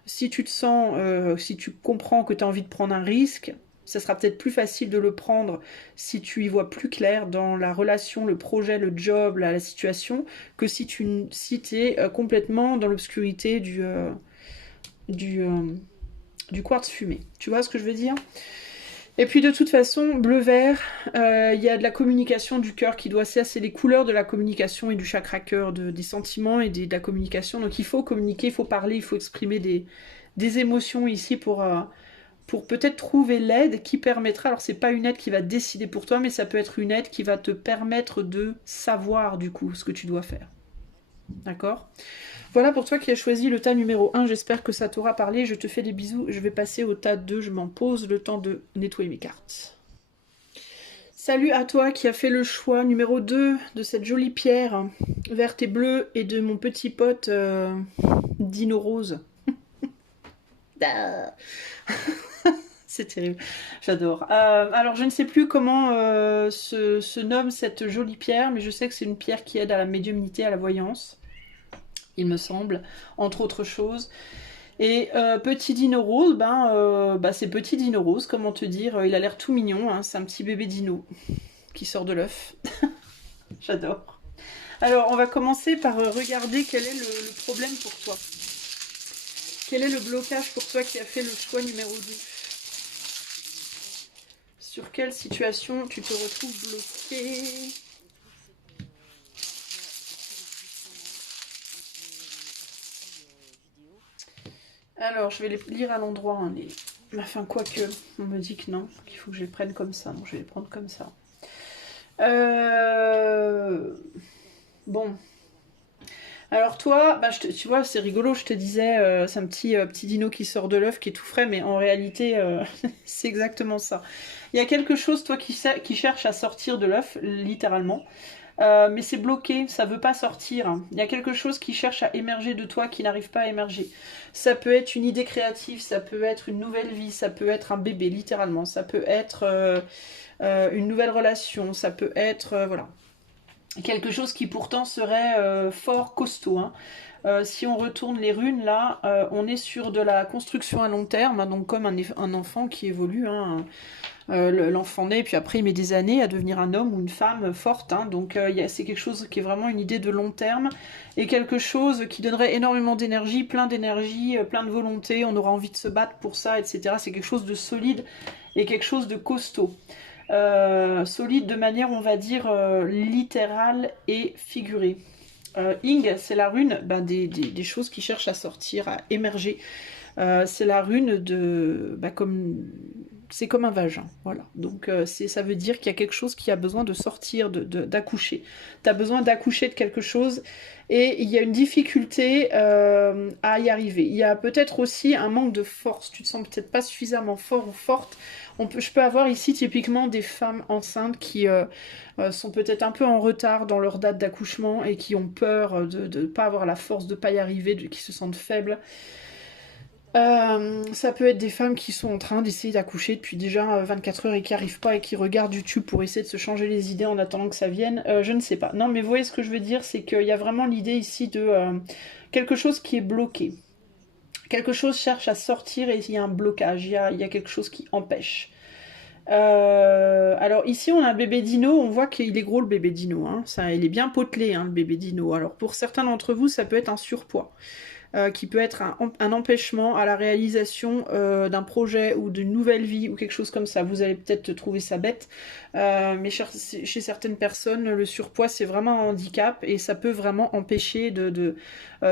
si tu te sens, si tu comprends que tu as envie de prendre un risque, ça sera peut-être plus facile de le prendre si tu y vois plus clair dans la relation, le projet, le job, la situation, que si tu es complètement dans l'obscurité du, euh, du quartz fumé. Tu vois ce que je veux dire? Et puis de toute façon, bleu-vert, il y a de la communication du cœur qui doit c'est les couleurs de la communication et du chakra cœur, des sentiments et de la communication. Donc il faut communiquer, il faut parler, il faut exprimer des émotions ici pour peut-être trouver l'aide qui permettra, alors c'est pas une aide qui va décider pour toi, mais ça peut être une aide qui va te permettre de savoir du coup ce que tu dois faire. D'accord? Voilà pour toi qui as choisi le tas numéro 1, j'espère que ça t'aura parlé, je te fais des bisous, je vais passer au tas 2, je m'en pose le temps de nettoyer mes cartes. Salut à toi qui a fait le choix numéro 2 de cette jolie pierre verte et bleue et de mon petit pote Dino Rose. C'est terrible, j'adore. Alors je ne sais plus comment se nomme cette jolie pierre, mais je sais que c'est une pierre qui aide à la médiumnité, à la voyance, il me semble, entre autres choses. Et petit dino rose, c'est petit dino rose, comment te dire, il a l'air tout mignon, hein, c'est un petit bébé dino qui sort de l'œuf. J'adore. Alors on va commencer par regarder quel est le problème pour toi. Quel est le blocage pour toi qui a fait le choix numéro 2? Sur quelle situation tu te retrouves bloqué? Alors, je vais les lire à l'endroit. Hein, enfin, quoique, on me dit que non, qu'il faut que je les prenne comme ça. Donc, je vais les prendre comme ça. Bon. Alors toi, tu vois, c'est rigolo, je te disais, c'est un petit dino qui sort de l'œuf, qui est tout frais, mais en réalité, c'est exactement ça. Il y a quelque chose, toi, qui cherche à sortir de l'œuf, littéralement. Mais c'est bloqué, ça veut pas sortir. Il y a quelque chose qui cherche à émerger de toi qui n'arrive pas à émerger. Ça peut être une idée créative, ça peut être une nouvelle vie, ça peut être un bébé littéralement, ça peut être une nouvelle relation, ça peut être voilà, quelque chose qui pourtant serait fort costaud. Hein. Si on retourne les runes, là, on est sur de la construction à long terme, hein, donc comme un enfant qui évolue. Hein, l'enfant naît, puis après il met des années à devenir un homme ou une femme forte. Hein, donc c'est quelque chose qui est vraiment une idée de long terme et quelque chose qui donnerait énormément d'énergie, plein de volonté. On aura envie de se battre pour ça, etc. C'est quelque chose de solide et quelque chose de costaud. Solide de manière, on va dire, littérale et figurée. Ing, c'est la rune des choses qui cherchent à sortir, à émerger. C'est la rune de... c'est comme un vagin, voilà. Donc ça veut dire qu'il y a quelque chose qui a besoin de sortir, d'accoucher. Tu as besoin d'accoucher de quelque chose et il y a une difficulté à y arriver. Il y a peut-être aussi un manque de force. Tu te sens peut-être pas suffisamment fort ou forte. Je peux avoir ici typiquement des femmes enceintes qui sont peut-être un peu en retard dans leur date d'accouchement et qui ont peur de ne pas avoir la force, de ne pas y arriver, qui se sentent faibles. Ça peut être des femmes qui sont en train d'essayer d'accoucher depuis déjà 24 heures et qui n'y arrivent pas et qui regardent YouTube pour essayer de se changer les idées en attendant que ça vienne. Je ne sais pas. Non, mais vous voyez ce que je veux dire, c'est qu'il y a vraiment l'idée ici de quelque chose qui est bloqué. Quelque chose cherche à sortir et il y a un blocage, il y a quelque chose qui empêche. Alors ici on a un bébé dino, on voit qu'il est gros le bébé dino, hein. Ça, il est bien potelé hein, le bébé dino. Alors pour certains d'entre vous ça peut être un surpoids. Qui peut être un empêchement à la réalisation d'un projet ou d'une nouvelle vie ou quelque chose comme ça. Vous allez peut-être trouver ça bête, mais chez certaines personnes, le surpoids c'est vraiment un handicap et ça peut vraiment empêcher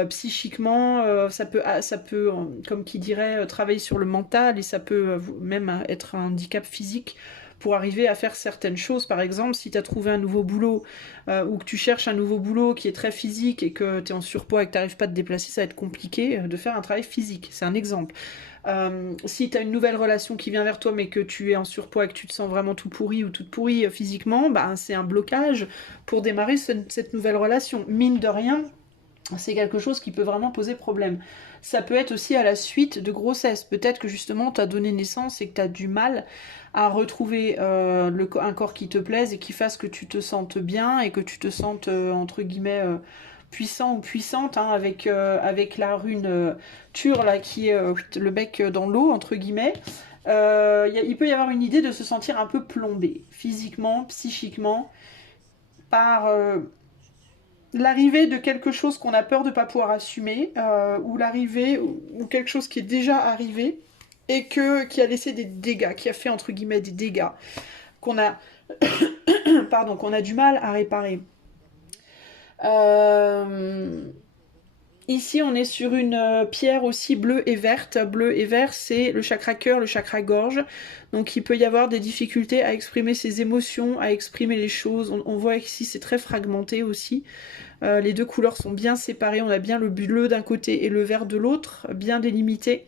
psychiquement, ça peut, comme qui dirait, travailler sur le mental et ça peut même être un handicap physique pour arriver à faire certaines choses. Par exemple, si tu as trouvé un nouveau boulot ou que tu cherches un nouveau boulot qui est très physique et que tu es en surpoids et que tu n'arrives pas à te déplacer, ça va être compliqué de faire un travail physique. C'est un exemple. Si tu as une nouvelle relation qui vient vers toi mais que tu es en surpoids et que tu te sens vraiment tout pourri ou toute pourrie physiquement, bah, c'est un blocage pour démarrer cette nouvelle relation. Mine de rien, c'est quelque chose qui peut vraiment poser problème. Ça peut être aussi à la suite de grossesse. Peut-être que justement tu as donné naissance et que tu as du mal à retrouver un corps qui te plaise et qui fasse que tu te sentes bien et que tu te sentes entre guillemets puissant ou puissante hein, avec la rune Tur là qui est le bec dans l'eau entre guillemets. Il peut y avoir une idée de se sentir un peu plombé physiquement, psychiquement par l'arrivée de quelque chose qu'on a peur de ne pas pouvoir assumer, ou l'arrivée, ou quelque chose qui est déjà arrivé, et qui a laissé des dégâts, qui a fait entre guillemets des dégâts, qu'on a, pardon, qu'on a du mal à réparer. Ici, on est sur une pierre aussi bleue et verte. Bleu et vert, c'est le chakra cœur, le chakra gorge. Donc, il peut y avoir des difficultés à exprimer ses émotions, à exprimer les choses. On voit ici, c'est très fragmenté aussi. Les deux couleurs sont bien séparées. On a bien le bleu d'un côté et le vert de l'autre, bien délimité.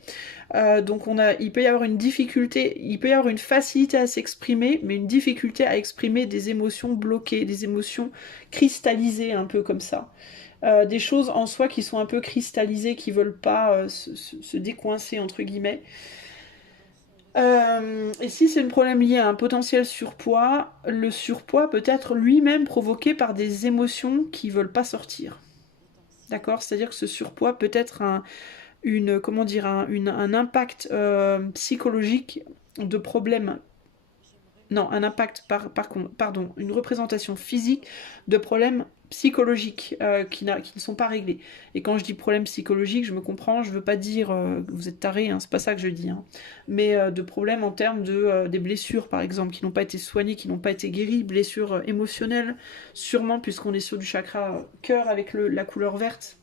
Donc, il peut y avoir une difficulté, il peut y avoir une facilité à s'exprimer, mais une difficulté à exprimer des émotions bloquées, des émotions cristallisées, un peu comme ça. Des choses en soi qui sont un peu cristallisées, qui veulent pas se décoincer entre guillemets. Et si c'est un problème lié à un potentiel surpoids, le surpoids peut être lui-même provoqué par des émotions qui veulent pas sortir. D'accord? C'est-à-dire que ce surpoids peut être un impact psychologique de problèmes. Non, un impact, pardon, une représentation physique de problèmes psychologiques qui ne sont pas réglés. Et quand je dis problème psychologique, je me comprends, je veux pas dire vous êtes taré, hein, c'est pas ça que je dis, hein, mais de problèmes en termes des blessures, par exemple, qui n'ont pas été soignées, qui n'ont pas été guéries, blessures émotionnelles, sûrement, puisqu'on est sur du chakra cœur avec la couleur verte,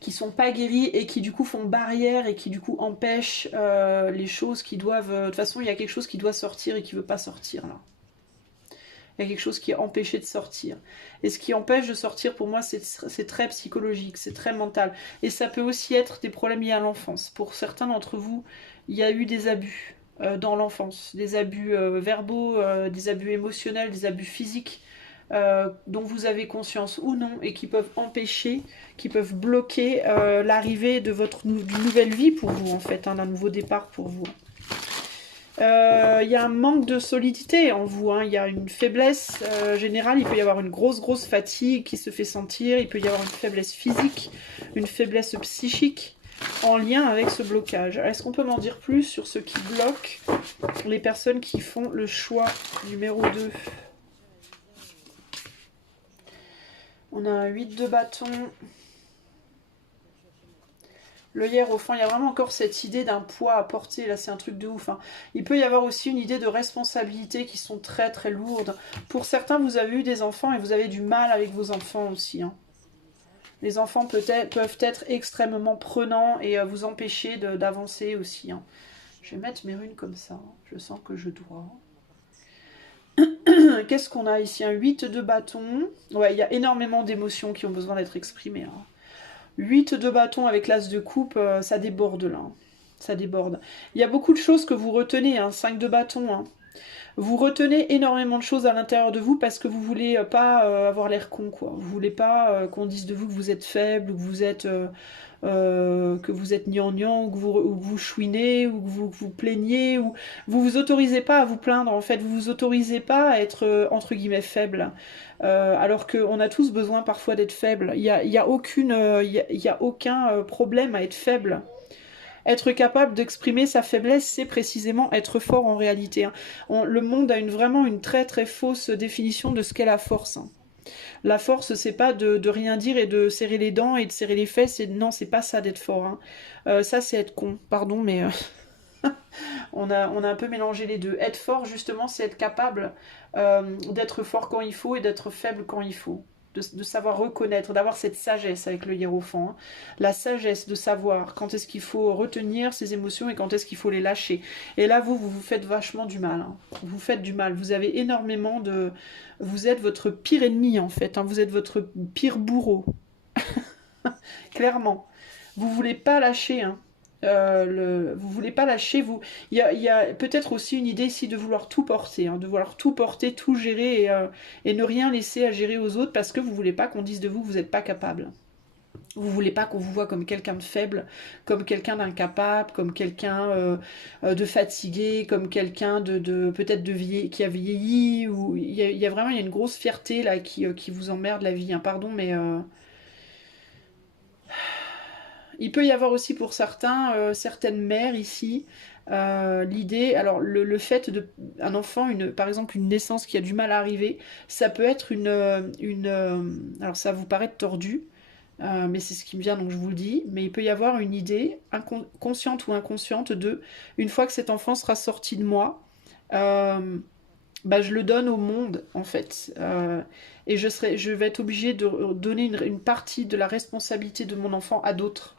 qui sont pas guéris et qui du coup font barrière et qui du coup empêchent les choses qui doivent... De toute façon, il y a quelque chose qui doit sortir et qui veut pas sortir là. Il y a quelque chose qui est empêché de sortir. Et ce qui empêche de sortir, pour moi, c'est très psychologique, c'est très mental. Et ça peut aussi être des problèmes liés à l'enfance. Pour certains d'entre vous, il y a eu des abus dans l'enfance. Des abus verbaux, des abus émotionnels, des abus physiques. Dont vous avez conscience ou non et qui peuvent empêcher, qui peuvent bloquer l'arrivée de d'une nouvelle vie pour vous en fait, hein, d'un nouveau départ pour vous. Il y a un manque de solidité en vous, hein. Il y a une faiblesse générale, il peut y avoir une grosse fatigue qui se fait sentir, il peut y avoir une faiblesse physique, une faiblesse psychique en lien avec ce blocage. Est-ce qu'on peut m'en dire plus sur ce qui bloque les personnes qui font le choix numéro 2? On a un 8 de bâton. Le hiérophant, il y a vraiment encore cette idée d'un poids à porter. Là, c'est un truc de ouf, hein. Il peut y avoir aussi une idée de responsabilité qui sont très lourdes. Pour certains, vous avez eu des enfants et vous avez du mal avec vos enfants aussi, hein. Les enfants peuvent être extrêmement prenants et vous empêcher d'avancer aussi, hein. Je vais mettre mes runes comme ça. Hein. Je sens que je dois... Qu'est-ce qu'on a ici? Un 8 de bâton. Ouais, il y a énormément d'émotions qui ont besoin d'être exprimées. Hein. 8 de bâton avec l'as de coupe, ça déborde là. Ça déborde. Il y a beaucoup de choses que vous retenez, hein, 5 de bâton. Hein. Vous retenez énormément de choses à l'intérieur de vous parce que vous voulez pas avoir l'air con, quoi. Vous voulez pas qu'on dise de vous que vous êtes faible, ou que vous êtes gnangnan, ou que vous chouinez, ou que vous plaignez, ou vous vous autorisez pas à vous plaindre en fait, vous vous autorisez pas à être entre guillemets faible, alors qu'on a tous besoin parfois d'être faible. Il y a aucun problème à être faible. Être capable d'exprimer sa faiblesse, c'est précisément être fort en réalité. Hein. Le monde a vraiment une très très fausse définition de ce qu'est la force. Hein. La force, c'est pas de rien dire et de serrer les dents et de serrer les fesses. Non, c'est pas ça d'être fort. Hein. Ça, c'est être con. Pardon, mais on a un peu mélangé les deux. Être fort, justement, c'est être capable d'être fort quand il faut et d'être faible quand il faut. De savoir reconnaître, d'avoir cette sagesse avec le hiérophant. Hein. La sagesse de savoir quand est-ce qu'il faut retenir ses émotions et quand est-ce qu'il faut les lâcher. Et là, vous faites vachement du mal. Hein. Vous faites du mal. Vous avez énormément de... Vous êtes votre pire ennemi, en fait. Hein. Vous êtes votre pire bourreau. Clairement. Vous voulez pas lâcher, hein. Vous voulez pas lâcher, il y a peut-être aussi une idée ici de vouloir tout porter, hein, de vouloir tout porter, tout gérer et ne rien laisser à gérer aux autres parce que vous voulez pas qu'on dise de vous que vous n'êtes pas capable. Vous voulez pas qu'on vous voit comme quelqu'un de faible, comme quelqu'un d'incapable, comme quelqu'un de fatigué, comme quelqu'un de peut-être qui a vieilli. Ou il y a vraiment une grosse fierté là qui vous emmerde la vie. Hein, pardon, mais il peut y avoir aussi pour certains, certaines mères ici, l'idée, alors le fait de un enfant, par exemple une naissance qui a du mal à arriver, ça peut être alors ça va vous paraître tordu, mais c'est ce qui me vient donc je vous le dis, mais il peut y avoir une idée consciente ou inconsciente de une fois que cet enfant sera sorti de moi, euh, bah, je le donne au monde en fait. Et je vais être obligée de donner une partie de la responsabilité de mon enfant à d'autres.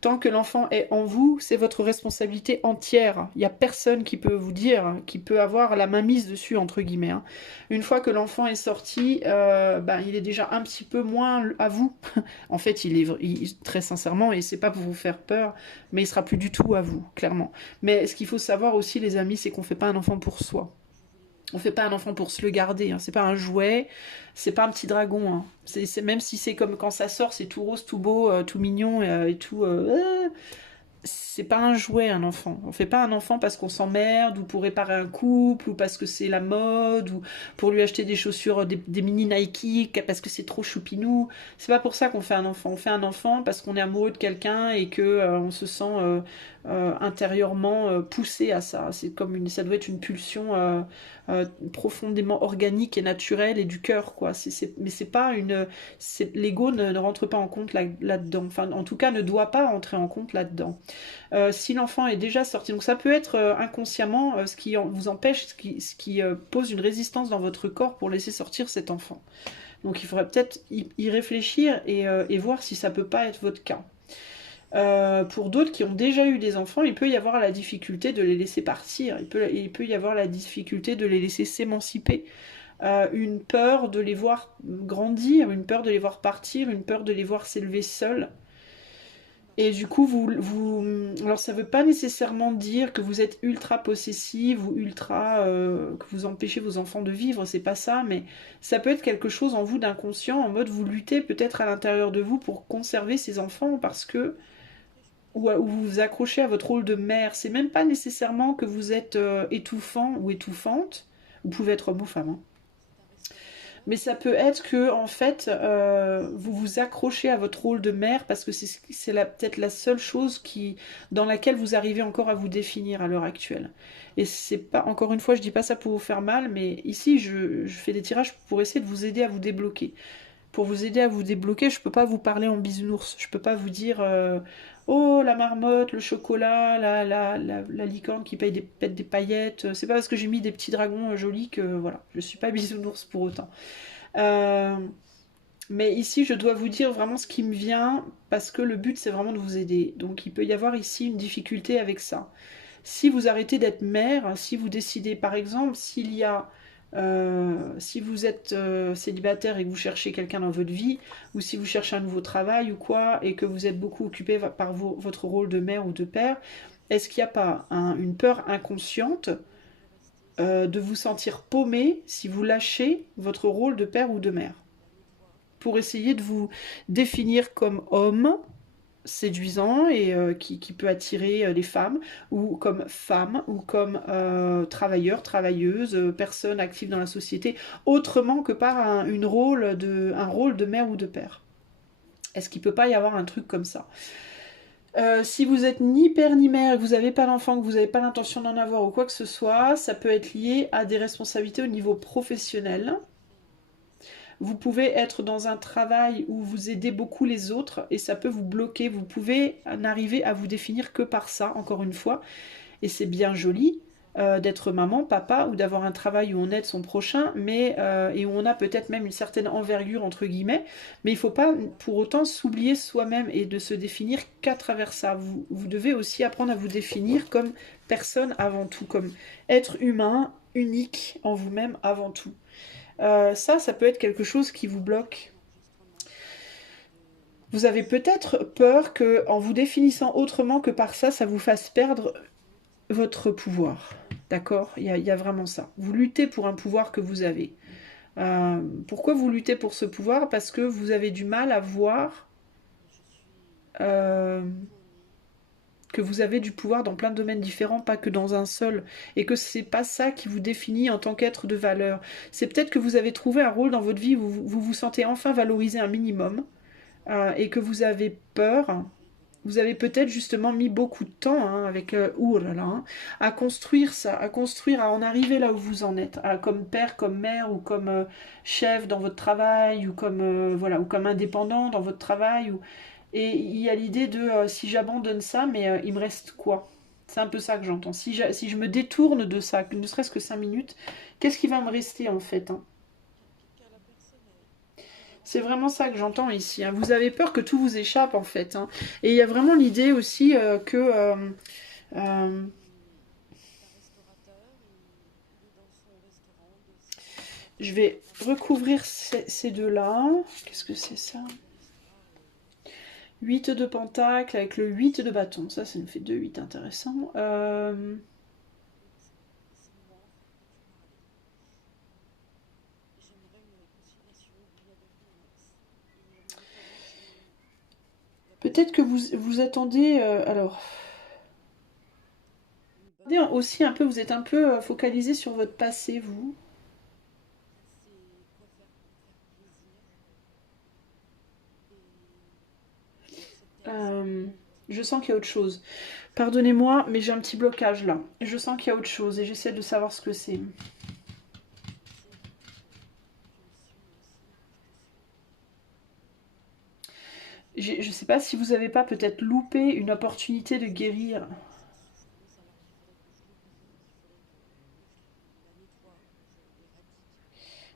Tant que l'enfant est en vous, c'est votre responsabilité entière. Il n'y a personne qui peut vous dire, qui peut avoir la main mise dessus, entre guillemets. Hein. Une fois que l'enfant est sorti, ben, il est déjà un petit peu moins à vous. En fait, très sincèrement, et c'est pas pour vous faire peur, mais il sera plus du tout à vous, clairement. Mais ce qu'il faut savoir aussi, les amis, c'est qu'on fait pas un enfant pour soi. On fait pas un enfant pour se le garder, hein. C'est pas un jouet, c'est pas un petit dragon. Hein. Même si c'est comme quand ça sort, c'est tout rose, tout beau, tout mignon et tout. C'est pas un jouet, un enfant. On fait pas un enfant parce qu'on s'emmerde, ou pour réparer un couple, ou parce que c'est la mode, ou pour lui acheter des chaussures, des mini Nike, parce que c'est trop choupinou. C'est pas pour ça qu'on fait un enfant. On fait un enfant parce qu'on est amoureux de quelqu'un et que on se sent intérieurement poussé à ça. Ça doit être une pulsion profondément organique et naturelle et du cœur, quoi. Mais c'est pas une... L'ego ne rentre pas en compte là-dedans. Enfin, en tout cas, ne doit pas entrer en compte là-dedans. Si l'enfant est déjà sorti, donc ça peut être inconsciemment ce qui vous empêche, ce qui pose une résistance dans votre corps pour laisser sortir cet enfant. Donc il faudrait peut-être y réfléchir et voir si ça peut pas être votre cas. Pour d'autres qui ont déjà eu des enfants, il peut y avoir la difficulté de les laisser partir, il peut y avoir la difficulté de les laisser s'émanciper, une peur de les voir grandir, une peur de les voir partir, une peur de les voir s'élever seuls. Et du coup, alors ça veut pas nécessairement dire que vous êtes ultra possessive ou que vous empêchez vos enfants de vivre, c'est pas ça, mais ça peut être quelque chose en vous d'inconscient, en mode vous luttez peut-être à l'intérieur de vous pour conserver ces enfants parce que ou vous vous accrochez à votre rôle de mère. C'est même pas nécessairement que vous êtes étouffant ou étouffante. Vous pouvez être homme ou femme. Hein. Mais ça peut être que, en fait, vous vous accrochez à votre rôle de mère parce que c'est peut-être la seule chose dans laquelle vous arrivez encore à vous définir à l'heure actuelle. Et c'est pas, encore une fois, je dis pas ça pour vous faire mal, mais ici, je fais des tirages pour essayer de vous aider à vous débloquer. Pour vous aider à vous débloquer, je peux pas vous parler en bisounours. Je peux pas vous dire oh la marmotte, le chocolat, la licorne qui pète des paillettes. C'est pas parce que j'ai mis des petits dragons jolis que voilà, je suis pas bisounours pour autant. Euh, mais ici, je dois vous dire vraiment ce qui me vient parce que le but c'est vraiment de vous aider. Donc il peut y avoir ici une difficulté avec ça. Si vous arrêtez d'être mère, si vous décidez par exemple si vous êtes célibataire et que vous cherchez quelqu'un dans votre vie, ou si vous cherchez un nouveau travail ou quoi, et que vous êtes beaucoup occupé par votre rôle de mère ou de père, est-ce qu'il n'y a pas une peur inconsciente de vous sentir paumé si vous lâchez votre rôle de père ou de mère pour essayer de vous définir comme homme séduisant et qui peut attirer les femmes, ou comme femme, ou comme travailleur, travailleuse, personne active dans la société, autrement que par un rôle de mère ou de père. Est-ce qu'il peut pas y avoir un truc comme ça? Si vous êtes ni père ni mère, que vous n'avez pas d'enfant, que vous n'avez pas l'intention d'en avoir ou quoi que ce soit, ça peut être lié à des responsabilités au niveau professionnel. Vous pouvez être dans un travail où vous aidez beaucoup les autres et ça peut vous bloquer. Vous pouvez n'arriver à vous définir que par ça, encore une fois. Et c'est bien joli d'être maman, papa, ou d'avoir un travail où on aide son prochain, et où on a peut-être même une certaine envergure, entre guillemets, mais il ne faut pas pour autant s'oublier soi-même et de se définir qu'à travers ça. Vous devez aussi apprendre à vous définir comme personne avant tout, comme être humain, unique en vous-même avant tout. Ça peut être quelque chose qui vous bloque. Vous avez peut-être peur que, en vous définissant autrement que par ça, ça vous fasse perdre votre pouvoir. D'accord, il y a vraiment ça. Vous luttez pour un pouvoir que vous avez. Pourquoi vous luttez pour ce pouvoir? Parce que vous avez du mal à voir euh, que vous avez du pouvoir dans plein de domaines différents, pas que dans un seul, et que c'est pas ça qui vous définit en tant qu'être de valeur. C'est peut-être que vous avez trouvé un rôle dans votre vie où vous vous sentez enfin valorisé un minimum, et que vous avez peur. Vous avez peut-être justement mis beaucoup de temps, hein, avec ouh là là, hein, à construire ça, à construire, à en arriver là où vous en êtes, comme père, comme mère, ou comme chef dans votre travail, ou comme voilà, ou comme indépendant dans votre travail. Et il y a l'idée de si j'abandonne ça, mais il me reste quoi? C'est un peu ça que j'entends. Si je me détourne de ça, ne serait-ce que 5 minutes, qu'est-ce qui va me rester en fait, hein? C'est vraiment ça que j'entends ici, hein. Vous avez peur que tout vous échappe en fait, hein. Et il y a vraiment l'idée aussi que euh, je vais recouvrir ces deux-là. Qu'est-ce que c'est ça? 8 de pentacle avec le 8 de bâton. Ça nous fait 2 8 intéressant. Peut-être que vous attendez... alors... Aussi un peu, vous êtes un peu focalisé sur votre passé, vous. Euh, je sens qu'il y a autre chose. Pardonnez-moi, mais j'ai un petit blocage là. Je sens qu'il y a autre chose et j'essaie de savoir ce que c'est. Je sais pas si vous avez pas peut-être loupé une opportunité de guérir.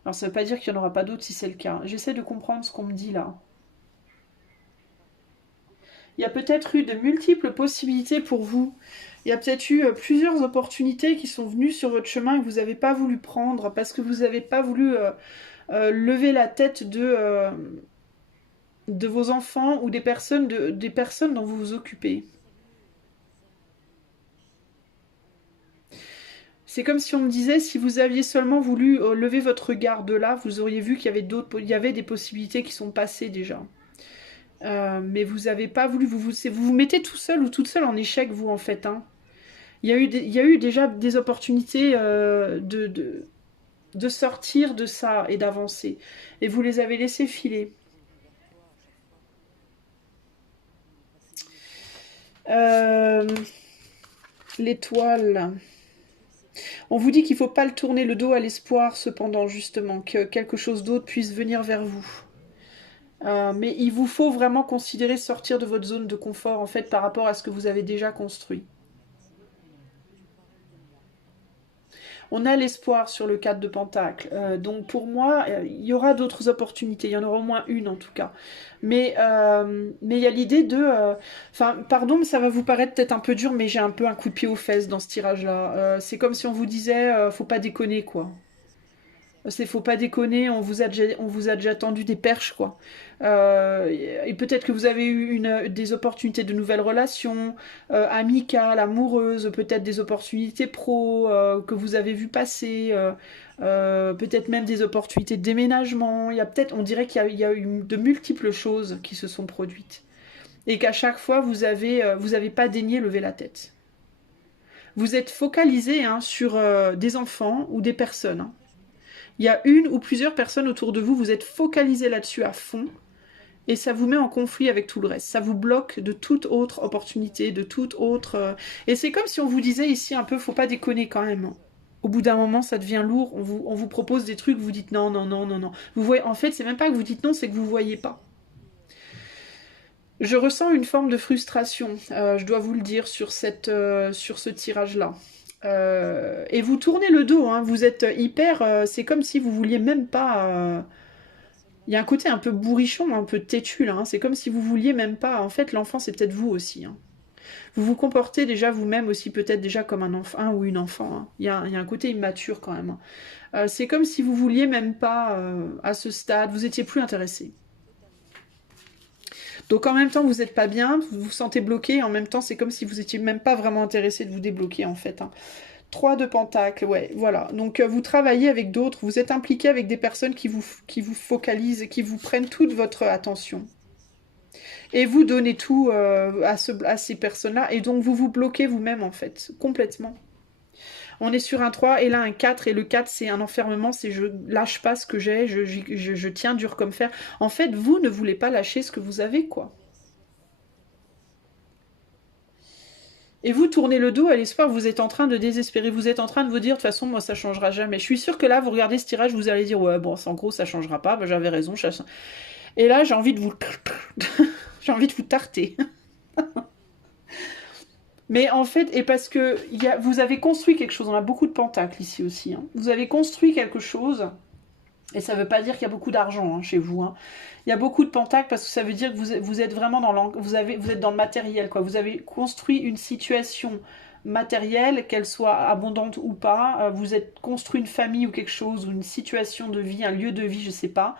Alors ça veut pas dire qu'il n'y en aura pas d'autres si c'est le cas. J'essaie de comprendre ce qu'on me dit là. Il y a peut-être eu de multiples possibilités pour vous. Il y a peut-être eu plusieurs opportunités qui sont venues sur votre chemin et que vous n'avez pas voulu prendre parce que vous n'avez pas voulu lever la tête de vos enfants ou des personnes dont vous vous occupez. C'est comme si on me disait, si vous aviez seulement voulu lever votre regard de là, vous auriez vu qu'il y avait il y avait des possibilités qui sont passées déjà. Mais vous n'avez pas voulu, vous vous mettez tout seul ou toute seule en échec, vous, en fait, hein. Il y a eu déjà des opportunités de sortir de ça et d'avancer. Et vous les avez laissés filer. Euh, L'étoile. On vous dit qu'il ne faut pas le tourner le dos à l'espoir, cependant, justement, que quelque chose d'autre puisse venir vers vous. Mais il vous faut vraiment considérer sortir de votre zone de confort, en fait, par rapport à ce que vous avez déjà construit. On a l'espoir sur le 4 de Pentacle. Donc pour moi, il y aura d'autres opportunités. Il y en aura au moins une en tout cas. Mais il y a l'idée de... Enfin, pardon, mais ça va vous paraître peut-être un peu dur, mais j'ai un peu un coup de pied aux fesses dans ce tirage-là. C'est comme si on vous disait, faut pas déconner, quoi. C'est faut pas déconner, on vous a déjà tendu des perches, quoi. Et peut-être que vous avez eu des opportunités de nouvelles relations, amicales, amoureuses, peut-être des opportunités pro que vous avez vu passer, peut-être même des opportunités de déménagement. Il y a peut-être, on dirait qu'il y a eu de multiples choses qui se sont produites. Et qu'à chaque fois, vous avez pas daigné lever la tête. Vous êtes focalisé, hein, sur des enfants ou des personnes, hein. Il y a une ou plusieurs personnes autour de vous, vous êtes focalisé là-dessus à fond, Et ça vous met en conflit avec tout le reste. Ça vous bloque de toute autre opportunité, de toute autre... Et c'est comme si on vous disait ici un peu, faut pas déconner quand même. Au bout d'un moment, ça devient lourd. On vous propose des trucs, vous dites non, non, non, non, non. Vous voyez, en fait, c'est même pas que vous dites non, c'est que vous voyez pas. Je ressens une forme de frustration, je dois vous le dire, sur ce tirage-là. Et vous tournez le dos, hein, vous êtes hyper... c'est comme si vous vouliez même pas... Il y a un côté un peu bourrichon, un peu têtu, là. Hein, c'est comme si vous vouliez même pas... En fait, l'enfant, c'est peut-être vous aussi. Hein. Vous vous comportez déjà vous-même aussi peut-être déjà comme un enfant ou une enfant. Hein. Il y a un côté immature quand même. Hein. C'est comme si vous vouliez même pas, à ce stade, vous étiez plus intéressé. Donc en même temps, vous n'êtes pas bien, vous vous sentez bloqué, en même temps, c'est comme si vous étiez même pas vraiment intéressé de vous débloquer, en fait. Hein. 3 de pentacles, ouais, voilà. Donc vous travaillez avec d'autres, vous êtes impliqué avec des personnes qui vous focalisent, qui vous prennent toute votre attention. Et vous donnez tout à ces personnes-là, et donc vous vous bloquez vous-même, en fait, complètement. On est sur un 3 et là un 4, et le 4 c'est un enfermement, c'est je lâche pas ce que j'ai, je tiens dur comme fer. En fait, vous ne voulez pas lâcher ce que vous avez, quoi. Et vous tournez le dos à l'espoir, vous êtes en train de désespérer, vous êtes en train de vous dire, de toute façon, moi ça changera jamais. Je suis sûre que là, vous regardez ce tirage, vous allez dire, ouais, bon, en gros, ça changera pas, ben, j'avais raison. Et là, j'ai envie de vous... j'ai envie de vous tarter. Mais en fait, et parce que vous avez construit quelque chose, on a beaucoup de pentacles ici aussi, hein. Vous avez construit quelque chose, et ça ne veut pas dire qu'il y a beaucoup d'argent hein, chez vous. Hein. Il y a beaucoup de pentacles parce que ça veut dire que vous êtes vraiment dans vous êtes dans le matériel, quoi. Vous avez construit une situation matérielle, qu'elle soit abondante ou pas. Vous êtes construit une famille ou quelque chose, ou une situation de vie, un lieu de vie, je sais pas.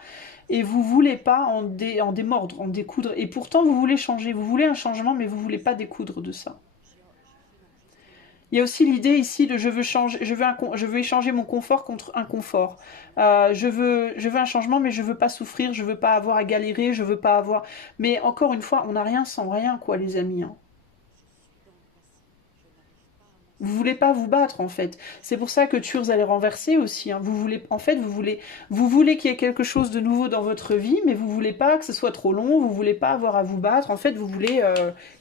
Et vous voulez pas en démordre, en découdre. Et pourtant, vous voulez changer. Vous voulez un changement, mais vous voulez pas découdre de ça. Il y a aussi l'idée ici de je veux échanger mon confort contre un confort. Je veux un changement, mais je veux pas souffrir, je veux pas avoir à galérer, je veux pas avoir... Mais encore une fois, on n'a rien sans rien, quoi, les amis. Hein. Vous voulez pas vous battre, en fait. C'est pour ça que Thurs allait renverser aussi. Hein. Vous voulez, en fait, vous voulez qu'il y ait quelque chose de nouveau dans votre vie, mais vous voulez pas que ce soit trop long, vous voulez pas avoir à vous battre. En fait, vous voulez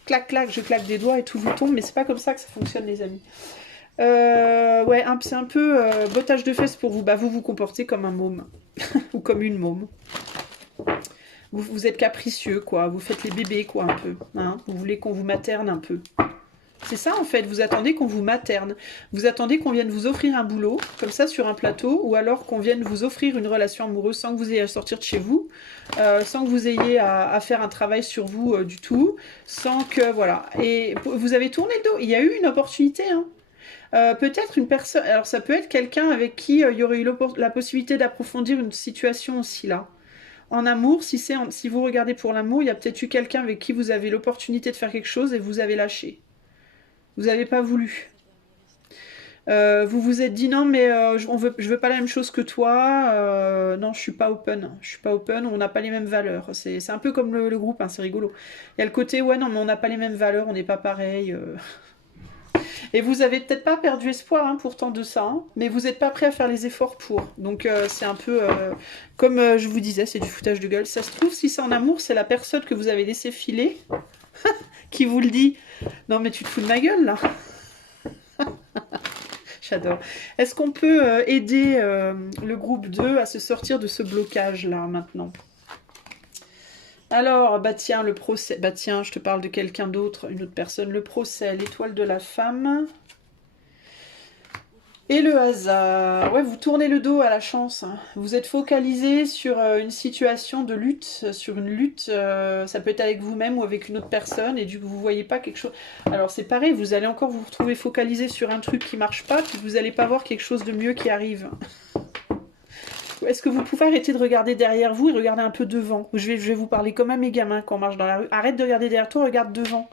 clac, clac, je claque des doigts et tout vous tombe, mais c'est pas comme ça que ça fonctionne, les amis. Ouais, c'est un peu bottage de fesses pour vous. Bah, vous vous comportez comme un môme. Ou comme une môme. Vous êtes capricieux, quoi. Vous faites les bébés, quoi, un peu. Hein. Vous voulez qu'on vous materne un peu. C'est ça en fait, vous attendez qu'on vous materne. Vous attendez qu'on vienne vous offrir un boulot, comme ça sur un plateau, ou alors qu'on vienne vous offrir une relation amoureuse sans que vous ayez à sortir de chez vous, sans que vous ayez à faire un travail sur vous du tout, sans que, voilà. Et vous avez tourné le dos, il y a eu une opportunité, hein. Peut-être une personne, alors ça peut être quelqu'un avec qui il y aurait eu la possibilité d'approfondir une situation aussi là. En amour, si vous regardez pour l'amour, il y a peut-être eu quelqu'un avec qui vous avez l'opportunité de faire quelque chose et vous avez lâché. Vous n'avez pas voulu. Vous vous êtes dit non mais je veux pas la même chose que toi. Non, je suis pas open. Je suis pas open. On n'a pas les mêmes valeurs. C'est un peu comme le groupe. Hein, c'est rigolo. Il y a le côté ouais non mais on n'a pas les mêmes valeurs. On n'est pas pareil. Et vous avez peut-être pas perdu espoir hein, pourtant de ça. Hein, mais vous n'êtes pas prêt à faire les efforts pour. Donc c'est un peu comme je vous disais, c'est du foutage de gueule. Ça se trouve si c'est en amour, c'est la personne que vous avez laissé filer qui vous le dit. Non mais tu te fous de ma gueule là. J'adore. Est-ce qu'on peut aider le groupe 2 à se sortir de ce blocage là maintenant? Alors, bah tiens, le procès. Bah tiens, je te parle de quelqu'un d'autre, une autre personne. Le procès, l'étoile de la femme. Et le hasard, ouais, vous tournez le dos à la chance. Hein. Vous êtes focalisé sur une situation de lutte, sur une lutte, ça peut être avec vous-même ou avec une autre personne, et du coup vous voyez pas quelque chose. Alors c'est pareil, vous allez encore vous retrouver focalisé sur un truc qui marche pas, puis vous n'allez pas voir quelque chose de mieux qui arrive. Est-ce que vous pouvez arrêter de regarder derrière vous et regarder un peu devant? Je vais vous parler comme à mes gamins quand on marche dans la rue. Arrête de regarder derrière toi, regarde devant.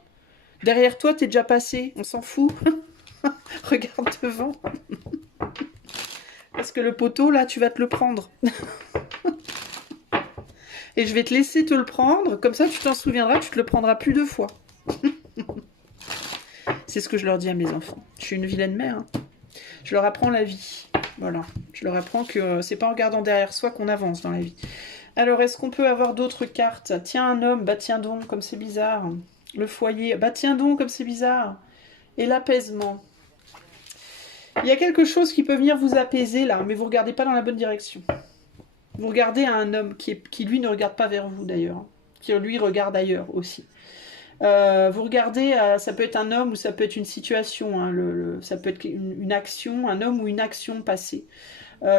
Derrière toi, t'es déjà passé, on s'en fout. Regarde devant. Parce que le poteau, là, tu vas te le prendre. Et je vais te laisser te le prendre. Comme ça, tu t'en souviendras, tu te le prendras plus 2 fois. C'est ce que je leur dis à mes enfants. Je suis une vilaine mère. Hein. Je leur apprends la vie. Voilà. Je leur apprends que c'est pas en regardant derrière soi qu'on avance dans la vie. Alors, est-ce qu'on peut avoir d'autres cartes? Tiens, un homme, bah tiens donc, comme c'est bizarre. Le foyer, bah tiens donc, comme c'est bizarre. Et l'apaisement. Il y a quelque chose qui peut venir vous apaiser là, mais vous ne regardez pas dans la bonne direction. Vous regardez à un homme qui lui ne regarde pas vers vous d'ailleurs, qui lui regarde ailleurs aussi. Vous regardez, ça peut être un homme ou ça peut être une situation, hein, ça peut être une action, un homme ou une action passée.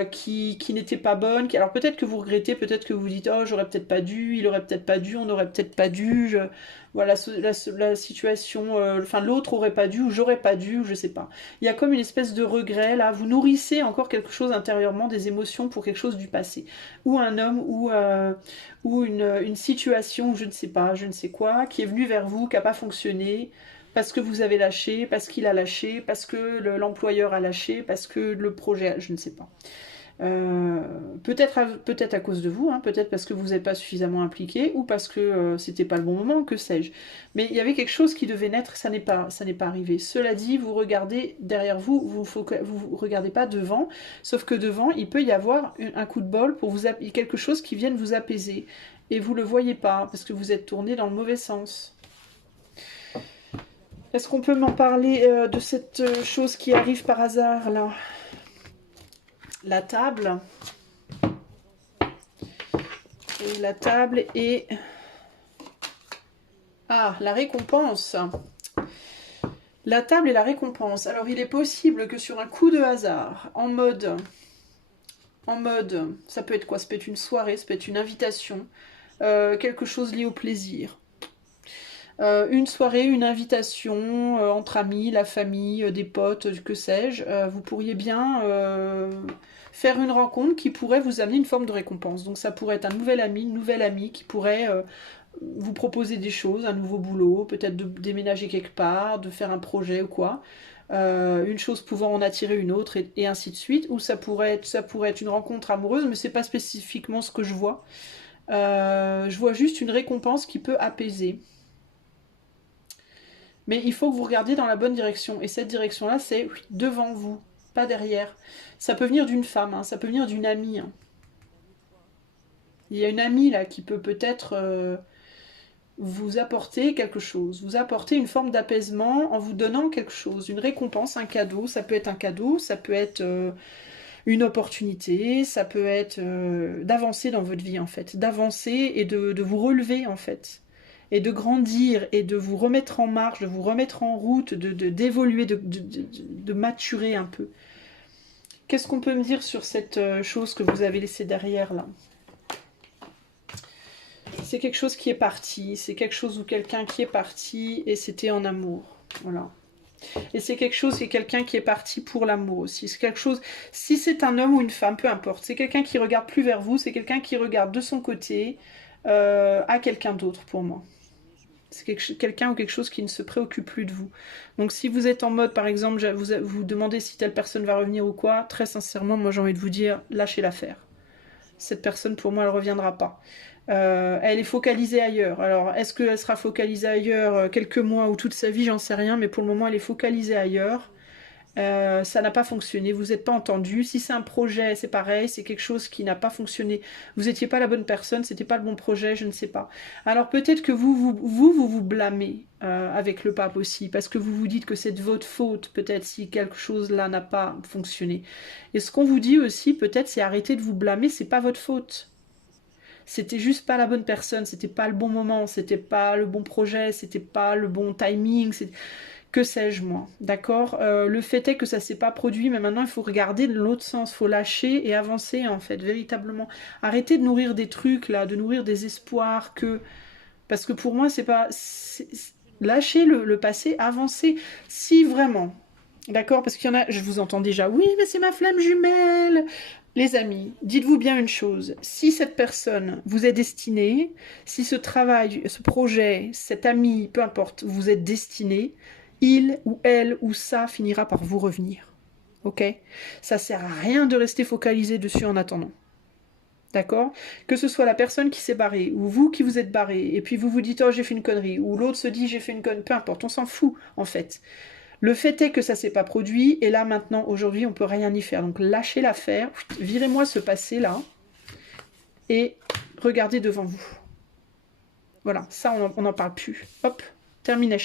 Qui n'était pas bonne. Alors peut-être que vous regrettez, peut-être que vous dites oh j'aurais peut-être pas dû, il aurait peut-être pas dû, on aurait peut-être pas dû. Voilà la situation, enfin l'autre aurait pas dû ou j'aurais pas dû ou je sais pas. Il y a comme une espèce de regret là. Vous nourrissez encore quelque chose intérieurement, des émotions pour quelque chose du passé, ou un homme ou une situation, je ne sais pas, je ne sais quoi, qui est venu vers vous, qui a pas fonctionné parce que vous avez lâché, parce qu'il a lâché, parce que l'employeur a lâché, parce que le projet, je ne sais pas. Peut-être à cause de vous, hein, peut-être parce que vous n'êtes pas suffisamment impliqué, ou parce que c'était pas le bon moment, que sais-je. Mais il y avait quelque chose qui devait naître, ça n'est pas arrivé. Cela dit, vous regardez derrière vous, vous regardez pas devant, sauf que devant, il peut y avoir un coup de bol pour vous quelque chose qui vienne vous apaiser. Et vous le voyez pas, parce que vous êtes tourné dans le mauvais sens. Est-ce qu'on peut m'en parler de cette chose qui arrive par hasard, là? La table. Et la table et... Ah, la récompense. La table et la récompense. Alors, il est possible que sur un coup de hasard, en mode, ça peut être quoi? Ça peut être une soirée, ça peut être une invitation, quelque chose lié au plaisir. Une soirée, une invitation entre amis, la famille, des potes, que sais-je, vous pourriez bien faire une rencontre qui pourrait vous amener une forme de récompense. Donc ça pourrait être un nouvel ami, une nouvelle amie qui pourrait vous proposer des choses, un nouveau boulot, peut-être de déménager quelque part, de faire un projet ou quoi. Une chose pouvant en attirer une autre et ainsi de suite. Ou ça pourrait être une rencontre amoureuse, mais c'est pas spécifiquement ce que je vois. Je vois juste une récompense qui peut apaiser. Mais il faut que vous regardiez dans la bonne direction. Et cette direction-là, c'est devant vous, pas derrière. Ça peut venir d'une femme, hein, ça peut venir d'une amie. Hein. Il y a une amie là qui peut peut-être vous apporter quelque chose, vous apporter une forme d'apaisement en vous donnant quelque chose, une récompense, un cadeau. Ça peut être un cadeau, ça peut être une opportunité, ça peut être d'avancer dans votre vie en fait, d'avancer et de vous relever en fait. Et de grandir et de vous remettre en marche, de vous remettre en route, d'évoluer, de maturer un peu. Qu'est-ce qu'on peut me dire sur cette chose que vous avez laissée derrière là? C'est quelque chose qui est parti, c'est quelque chose ou quelqu'un qui est parti et c'était en amour. Voilà. Et c'est quelque chose, c'est quelqu'un qui est parti pour l'amour aussi. C'est quelque chose, si c'est un homme ou une femme, peu importe. C'est quelqu'un qui regarde plus vers vous, c'est quelqu'un qui regarde de son côté à quelqu'un d'autre pour moi. C'est quelqu'un ou quelque chose qui ne se préoccupe plus de vous. Donc si vous êtes en mode, par exemple, vous demandez si telle personne va revenir ou quoi, très sincèrement, moi j'ai envie de vous dire, lâchez l'affaire. Cette personne, pour moi, elle ne reviendra pas. Elle est focalisée ailleurs. Alors, est-ce qu'elle sera focalisée ailleurs quelques mois ou toute sa vie? J'en sais rien, mais pour le moment, elle est focalisée ailleurs. Ça n'a pas fonctionné, vous n'êtes pas entendu. Si c'est un projet, c'est pareil, c'est quelque chose qui n'a pas fonctionné. Vous n'étiez pas la bonne personne, c'était pas le bon projet, je ne sais pas. Alors peut-être que vous blâmez avec le pape aussi, parce que vous vous dites que c'est de votre faute, peut-être si quelque chose là n'a pas fonctionné. Et ce qu'on vous dit aussi, peut-être, c'est arrêter de vous blâmer, c'est pas votre faute. C'était juste pas la bonne personne, c'était pas le bon moment, c'était pas le bon projet, c'était pas le bon timing, que sais-je moi, d'accord. Le fait est que ça s'est pas produit, mais maintenant il faut regarder de l'autre sens, il faut lâcher et avancer en fait, véritablement. Arrêtez de nourrir des trucs là, de nourrir des espoirs parce que pour moi c'est pas... Lâchez le passé, avancez, si vraiment... D'accord? Parce qu'il y en a, je vous entends déjà, oui, mais c'est ma flamme jumelle. Les amis, dites-vous bien une chose, si cette personne vous est destinée, si ce travail, ce projet, cet ami, peu importe, vous êtes destiné, il ou elle ou ça finira par vous revenir. Ok? Ça sert à rien de rester focalisé dessus en attendant. D'accord? Que ce soit la personne qui s'est barrée, ou vous qui vous êtes barré, et puis vous vous dites, oh j'ai fait une connerie, ou l'autre se dit, j'ai fait une connerie, peu importe, on s'en fout en fait. Le fait est que ça s'est pas produit, et là maintenant, aujourd'hui, on peut rien y faire. Donc lâchez l'affaire, virez-moi ce passé là, et regardez devant vous. Voilà, ça, on n'en parle plus. Hop, terminé.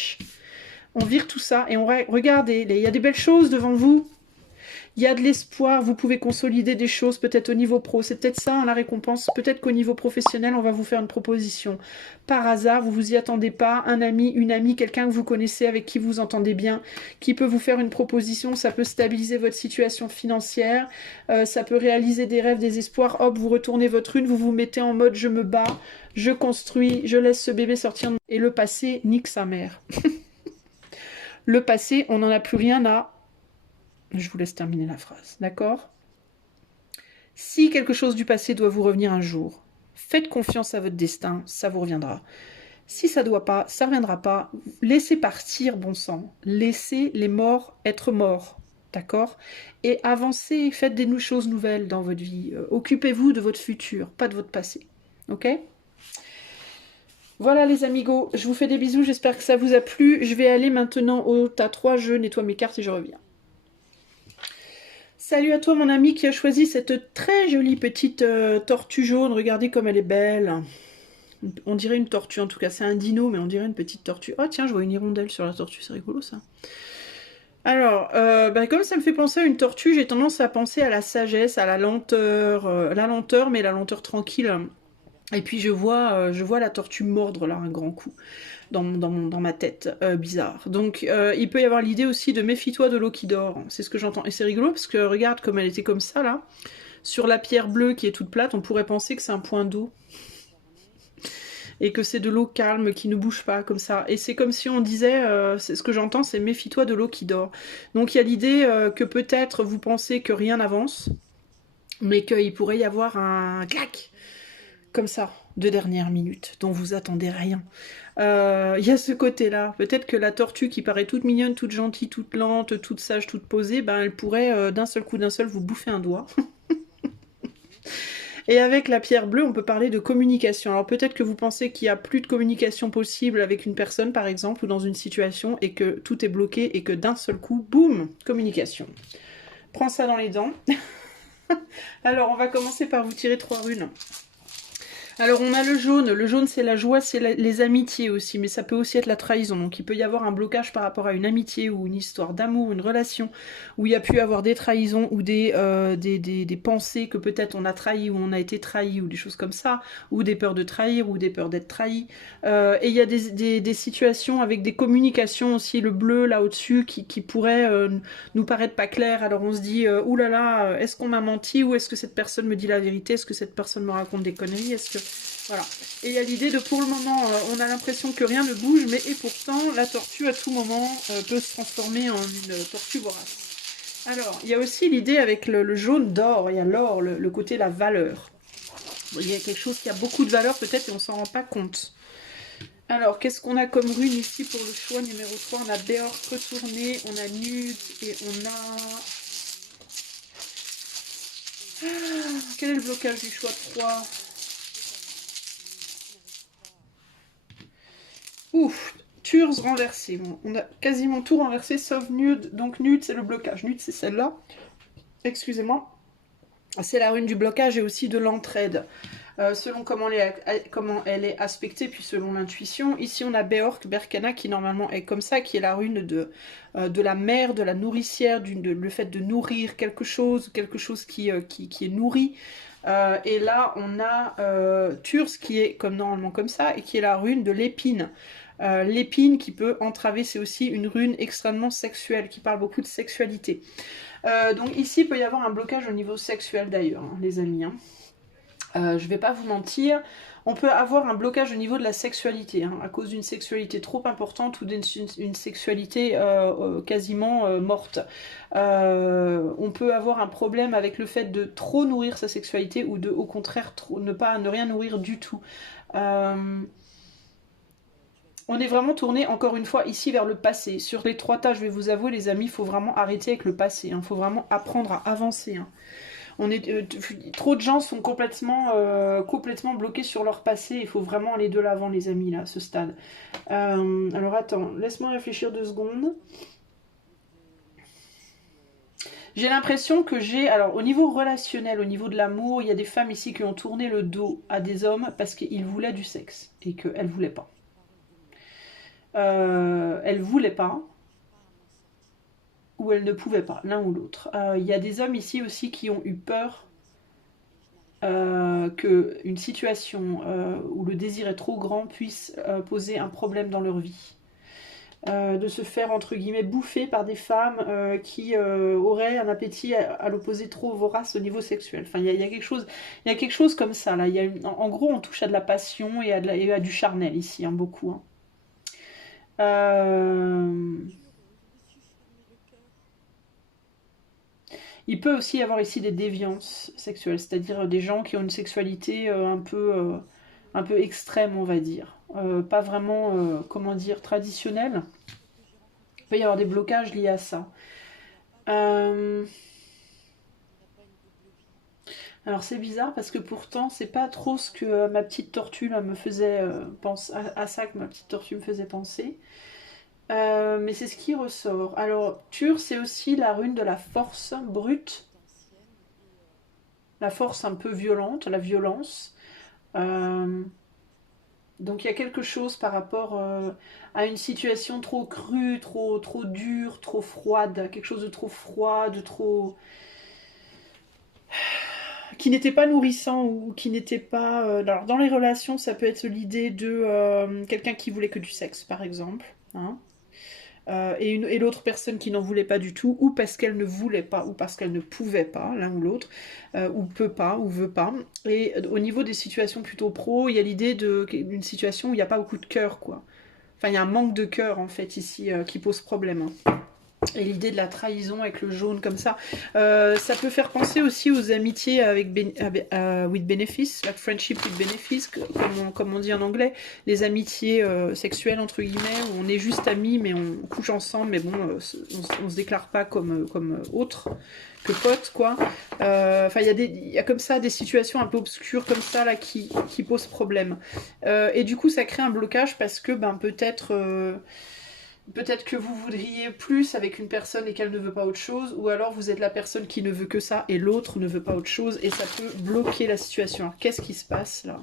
On vire tout ça et on regarde, il y a des belles choses devant vous. Il y a de l'espoir, vous pouvez consolider des choses, peut-être au niveau pro. C'est peut-être ça, hein, la récompense. Peut-être qu'au niveau professionnel, on va vous faire une proposition. Par hasard, vous vous y attendez pas. Un ami, une amie, quelqu'un que vous connaissez, avec qui vous entendez bien, qui peut vous faire une proposition. Ça peut stabiliser votre situation financière. Ça peut réaliser des rêves, des espoirs. Hop, vous retournez votre rune, vous vous mettez en mode je me bats, je construis, je laisse ce bébé sortir. Et le passé nique sa mère. Le passé, on n'en a plus rien à... Je vous laisse terminer la phrase, d'accord? Si quelque chose du passé doit vous revenir un jour, faites confiance à votre destin, ça vous reviendra. Si ça doit pas, ça reviendra pas. Laissez partir, bon sang. Laissez les morts être morts, d'accord? Et avancez, faites des choses nouvelles dans votre vie. Occupez-vous de votre futur, pas de votre passé, ok? Voilà les amigos, je vous fais des bisous, j'espère que ça vous a plu. Je vais aller maintenant au tas 3, je nettoie mes cartes et je reviens. Salut à toi mon ami qui a choisi cette très jolie petite tortue jaune, regardez comme elle est belle. On dirait une tortue en tout cas, c'est un dino mais on dirait une petite tortue. Oh tiens, je vois une hirondelle sur la tortue, c'est rigolo ça. Alors, comme ça me fait penser à une tortue, j'ai tendance à penser à la sagesse, à la lenteur mais la lenteur tranquille. Et puis je vois la tortue mordre là un grand coup dans ma tête, bizarre. Donc il peut y avoir l'idée aussi de méfie-toi de l'eau qui dort, c'est ce que j'entends. Et c'est rigolo parce que regarde comme elle était comme ça là, sur la pierre bleue qui est toute plate, on pourrait penser que c'est un point d'eau. Et que c'est de l'eau calme qui ne bouge pas comme ça. Et c'est comme si on disait, c'est ce que j'entends, c'est méfie-toi de l'eau qui dort. Donc il y a l'idée que peut-être vous pensez que rien n'avance, mais qu'il pourrait y avoir un clac comme ça, de dernière minute, dont vous attendez rien. Il y a ce côté-là. Peut-être que la tortue qui paraît toute mignonne, toute gentille, toute lente, toute sage, toute posée, ben elle pourrait d'un seul coup, d'un seul, vous bouffer un doigt. Et avec la pierre bleue, on peut parler de communication. Alors peut-être que vous pensez qu'il n'y a plus de communication possible avec une personne, par exemple, ou dans une situation, et que tout est bloqué, et que d'un seul coup, boum, communication. Prends ça dans les dents. Alors, on va commencer par vous tirer 3 runes. Alors on a le jaune c'est la joie, c'est les amitiés aussi, mais ça peut aussi être la trahison, donc il peut y avoir un blocage par rapport à une amitié ou une histoire d'amour, une relation, où il y a pu avoir des trahisons ou des pensées que peut-être on a trahi ou on a été trahi ou des choses comme ça, ou des peurs de trahir ou des peurs d'être trahi, et il y a des situations avec des communications aussi, le bleu là au-dessus qui pourrait nous paraître pas clair, alors on se dit oulala, est-ce qu'on m'a menti ou est-ce que cette personne me dit la vérité, est-ce que cette personne me raconte des conneries, est-ce que... Voilà. Et il y a l'idée de, pour le moment, on a l'impression que rien ne bouge, mais et pourtant, la tortue, à tout moment, peut se transformer en une tortue vorace. Alors, il y a aussi l'idée avec le jaune d'or, il y a l'or, le côté la valeur. Il y a quelque chose qui a beaucoup de valeur peut-être et on s'en rend pas compte. Alors, qu'est-ce qu'on a comme rune ici pour le choix numéro 3? On a Béor retourné, on a Nude et on a... quel est le blocage du choix 3? Ouf, Turs renversé. Bon, on a quasiment tout renversé sauf Nude. Donc Nude, c'est le blocage. Nude, c'est celle-là. Excusez-moi. C'est la rune du blocage et aussi de l'entraide. Selon comment elle est aspectée, puis selon l'intuition. Ici, on a Beork, Berkana, qui normalement est comme ça, qui est la rune de la mère, de la nourricière, le fait de nourrir quelque chose qui est nourri. Et là, on a Turs, qui est normalement comme ça, et qui est la rune de l'épine. L'épine qui peut entraver, c'est aussi une rune extrêmement sexuelle, qui parle beaucoup de sexualité. Donc ici, il peut y avoir un blocage au niveau sexuel d'ailleurs, hein, les amis. Hein. Je vais pas vous mentir, on peut avoir un blocage au niveau de la sexualité, hein, à cause d'une sexualité trop importante ou d'une sexualité quasiment morte. On peut avoir un problème avec le fait de trop nourrir sa sexualité ou de, au contraire, ne rien nourrir du tout. On est vraiment tourné, encore une fois, ici vers le passé. Sur les 3 tas, je vais vous avouer, les amis, il faut vraiment arrêter avec le passé. Il faut vraiment apprendre à avancer. Hein. Trop de gens sont complètement bloqués sur leur passé. Il faut vraiment aller de l'avant, les amis, là, à ce stade. Alors, attends, laisse-moi réfléchir 2 secondes. J'ai l'impression que alors au niveau relationnel, au niveau de l'amour, il y a des femmes ici qui ont tourné le dos à des hommes parce qu'ils voulaient du sexe et qu'elles ne voulaient pas. Elles voulaient pas ou elles ne pouvaient pas, l'un ou l'autre. Il y a des hommes ici aussi qui ont eu peur qu'une situation où le désir est trop grand puisse poser un problème dans leur vie. De se faire entre guillemets bouffer par des femmes qui auraient un appétit à l'opposé trop vorace au niveau sexuel. Enfin, il y a quelque chose comme ça là. En gros, on touche à de la passion et à du charnel ici, hein, beaucoup. Hein. Il peut aussi y avoir ici des déviances sexuelles, c'est-à-dire des gens qui ont une sexualité un peu extrême, on va dire. Pas vraiment, comment dire, traditionnelle. Il peut y avoir des blocages liés à ça. Alors c'est bizarre parce que pourtant c'est pas trop ce que ma petite tortue là, me faisait penser à ça que ma petite tortue me faisait penser. Mais c'est ce qui ressort. Alors Tur c'est aussi la rune de la force brute, la force un peu violente, la violence. Donc il y a quelque chose par rapport à une situation trop crue, trop dure, trop froide, quelque chose de trop froid, de trop qui n'était pas nourrissant ou qui n'était pas. Alors dans les relations, ça peut être l'idée de quelqu'un qui voulait que du sexe, par exemple, hein, et l'autre personne qui n'en voulait pas du tout, ou parce qu'elle ne voulait pas, ou parce qu'elle ne pouvait pas, l'un ou l'autre, ou peut pas, ou veut pas. Et au niveau des situations plutôt pro, il y a l'idée d'une situation où il n'y a pas beaucoup de cœur, quoi. Enfin, il y a un manque de cœur, en fait, ici, qui pose problème. Hein. Et l'idée de la trahison avec le jaune comme ça. Ça peut faire penser aussi aux amitiés with benefits, like friendship with benefits, comme on dit en anglais. Les amitiés sexuelles, entre guillemets, où on est juste amis, mais on couche ensemble, mais bon, on se déclare pas comme autres que potes, quoi. Enfin, il y a comme ça des situations un peu obscures comme ça, là, qui posent problème. Et du coup, ça crée un blocage parce que, peut-être que vous voudriez plus avec une personne et qu'elle ne veut pas autre chose, ou alors vous êtes la personne qui ne veut que ça et l'autre ne veut pas autre chose, et ça peut bloquer la situation. Alors qu'est-ce qui se passe là?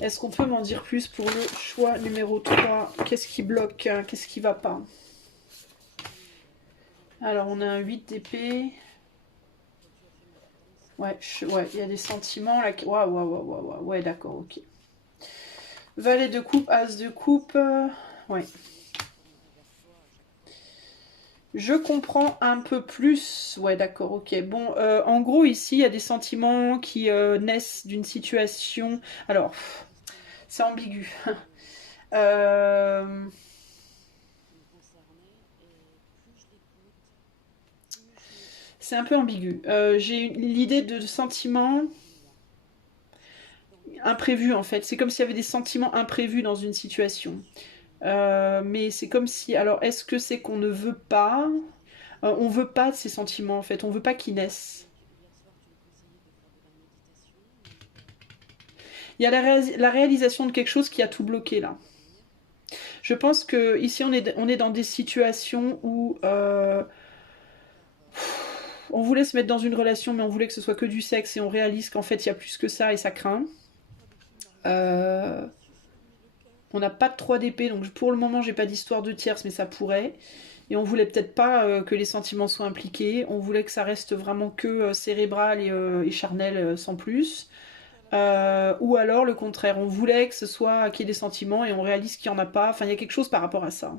Est-ce qu'on peut m'en dire plus pour le choix numéro 3? Qu'est-ce qui bloque? Qu'est-ce qui va pas? Alors on a un 8 d'épée. Ouais, il y a des sentiments là. Ouais, d'accord, ok. Valet de coupe, as de coupe. Ouais. Je comprends un peu plus. Ouais, d'accord, ok. Bon, en gros, ici, il y a des sentiments qui naissent d'une situation. Alors, c'est ambigu. C'est un peu ambigu. J'ai l'idée de sentiments imprévus, en fait. C'est comme s'il y avait des sentiments imprévus dans une situation. Mais c'est comme si... Alors, est-ce que c'est qu'on ne veut pas on veut pas de ces sentiments, en fait. On veut pas qu'ils naissent. Il y a la réalisation de quelque chose qui a tout bloqué, là. Je pense que ici on est dans des situations où on voulait se mettre dans une relation, mais on voulait que ce soit que du sexe, et on réalise qu'en fait il y a plus que ça et ça craint. On n'a pas de 3 d'épée, donc pour le moment j'ai pas d'histoire de tierce, mais ça pourrait. Et on voulait peut-être pas que les sentiments soient impliqués, on voulait que ça reste vraiment que cérébral et charnel sans plus. Ou alors le contraire, on voulait que ce soit qu'il y ait des sentiments et on réalise qu'il n'y en a pas. Enfin, il y a quelque chose par rapport à ça.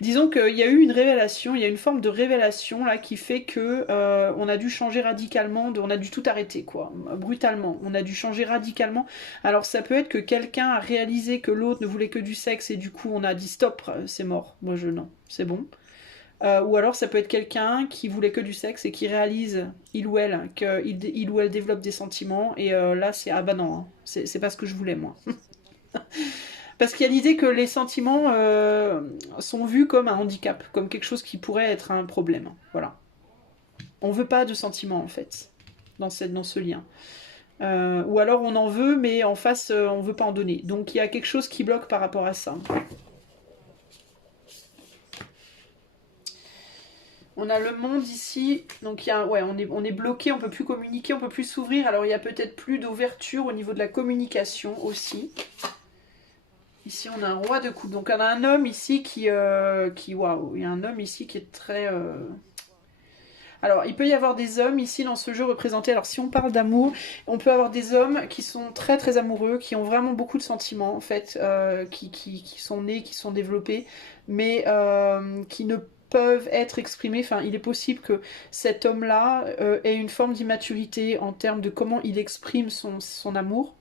Disons qu'il y a eu une révélation, il y a une forme de révélation là qui fait que on a dû changer radicalement, on a dû tout arrêter quoi, brutalement. On a dû changer radicalement. Alors ça peut être que quelqu'un a réalisé que l'autre ne voulait que du sexe et du coup on a dit stop, c'est mort. Moi je non, c'est bon. Ou alors ça peut être quelqu'un qui voulait que du sexe et qui réalise, il ou elle, qu'il ou elle développe des sentiments et là c'est ah bah non, hein, c'est pas ce que je voulais moi. Parce qu'il y a l'idée que les sentiments sont vus comme un handicap, comme quelque chose qui pourrait être un problème. Voilà. On veut pas de sentiments en fait, dans ce lien. Ou alors on en veut, mais en face on veut pas en donner. Donc il y a quelque chose qui bloque par rapport à ça. On a le monde ici, donc il y a, ouais, on est bloqué, on peut plus communiquer, on peut plus s'ouvrir. Alors il y a peut-être plus d'ouverture au niveau de la communication aussi. Ici on a un roi de coupe, donc on a un homme ici waouh, il y a un homme ici qui est très... Alors, il peut y avoir des hommes ici dans ce jeu représentés. Alors, si on parle d'amour, on peut avoir des hommes qui sont très très amoureux, qui ont vraiment beaucoup de sentiments en fait, qui sont nés, qui sont développés, mais qui ne peuvent être exprimés. Enfin, il est possible que cet homme-là ait une forme d'immaturité en termes de comment il exprime son amour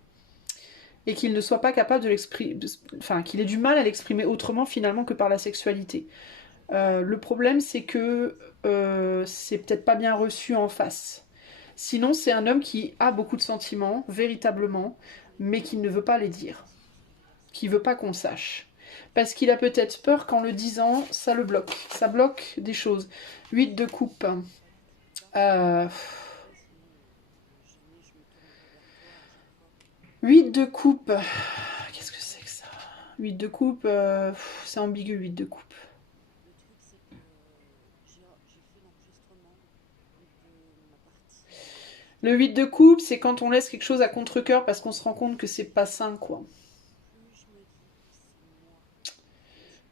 et qu'il ne soit pas capable de l'exprimer, enfin, qu'il ait du mal à l'exprimer autrement finalement que par la sexualité. Le problème, c'est que c'est peut-être pas bien reçu en face. Sinon, c'est un homme qui a beaucoup de sentiments, véritablement, mais qui ne veut pas les dire. Qui veut pas qu'on sache. Parce qu'il a peut-être peur qu'en le disant, ça le bloque. Ça bloque des choses. 8 de coupe. Euh... 8 de coupe. Qu'est-ce que c'est que ça? 8 de coupe, c'est ambigu, 8 de coupe. Le 8 de coupe, c'est quand on laisse quelque chose à contre-cœur parce qu'on se rend compte que c'est pas sain, quoi.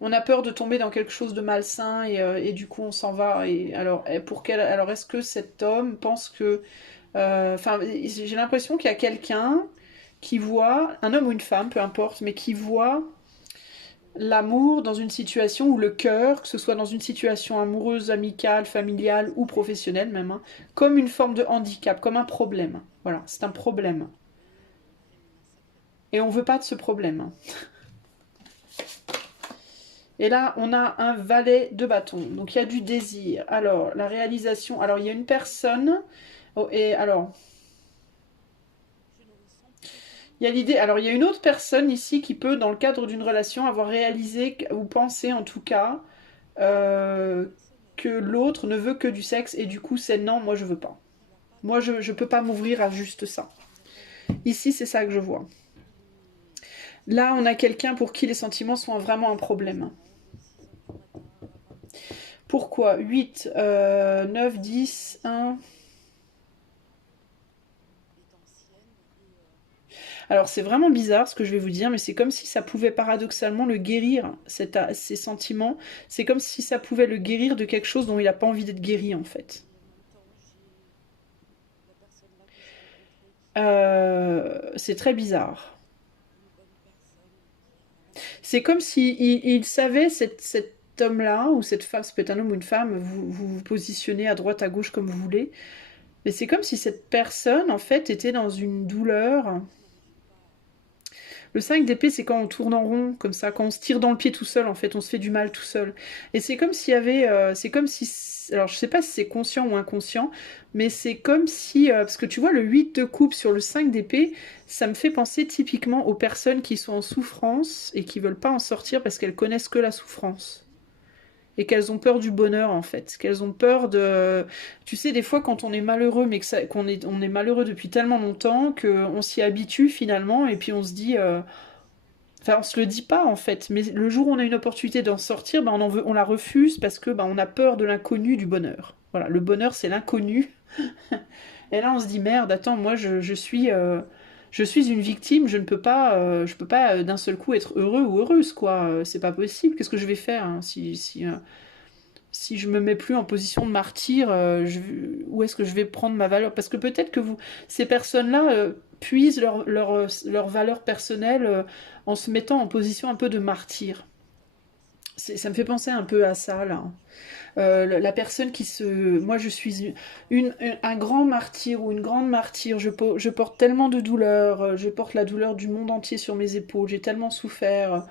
On a peur de tomber dans quelque chose de malsain et du coup on s'en va. Et alors, alors est-ce que cet homme pense que... Enfin, j'ai l'impression qu'il y a quelqu'un qui voit, un homme ou une femme, peu importe, mais qui voit l'amour dans une situation où le cœur, que ce soit dans une situation amoureuse, amicale, familiale ou professionnelle même, hein, comme une forme de handicap, comme un problème. Voilà, c'est un problème. Et on veut pas de ce problème. Et là, on a un valet de bâton. Donc il y a du désir. Alors, la réalisation. Alors, il y a une personne. Oh, et alors. Il y a l'idée. Alors, il y a une autre personne ici qui peut, dans le cadre d'une relation, avoir réalisé, ou pensé en tout cas, que l'autre ne veut que du sexe. Et du coup, c'est non, moi je veux pas. Moi, je peux pas m'ouvrir à juste ça. Ici, c'est ça que je vois. Là, on a quelqu'un pour qui les sentiments sont vraiment un problème. Pourquoi 8, 9, 10, 1. Alors c'est vraiment bizarre ce que je vais vous dire, mais c'est comme si ça pouvait paradoxalement le guérir, ces sentiments. C'est comme si ça pouvait le guérir de quelque chose dont il n'a pas envie d'être guéri en fait. C'est très bizarre. C'est comme si il savait cet homme-là, ou cette femme, ça peut être un homme ou une femme, vous positionnez à droite, à gauche comme vous voulez, mais c'est comme si cette personne en fait était dans une douleur. Le 5 d'épée, c'est quand on tourne en rond, comme ça, quand on se tire dans le pied tout seul, en fait, on se fait du mal tout seul. Et c'est comme s'il y avait... c'est comme si... Alors, je sais pas si c'est conscient ou inconscient, mais c'est comme si... parce que tu vois, le 8 de coupe sur le 5 d'épée, ça me fait penser typiquement aux personnes qui sont en souffrance et qui veulent pas en sortir parce qu'elles connaissent que la souffrance. Et qu'elles ont peur du bonheur, en fait. Qu'elles ont peur de... Tu sais, des fois, quand on est malheureux, mais on est malheureux depuis tellement longtemps qu'on s'y habitue, finalement, et puis on se dit... Enfin, on se le dit pas, en fait. Mais le jour où on a une opportunité d'en sortir, ben, on la refuse parce que ben, on a peur de l'inconnu du bonheur. Voilà, le bonheur, c'est l'inconnu. Et là, on se dit, merde, attends, moi, je suis une victime, je peux pas d'un seul coup être heureux ou heureuse, quoi. C'est pas possible. Qu'est-ce que je vais faire hein, si je me mets plus en position de martyr, où est-ce que je vais prendre ma valeur? Parce que peut-être que ces personnes-là puisent leur valeur personnelle en se mettant en position un peu de martyr. Ça me fait penser un peu à ça, là. La personne qui se... Moi, je suis un grand martyr ou une grande martyre. Je porte tellement de douleur. Je porte la douleur du monde entier sur mes épaules. J'ai tellement souffert.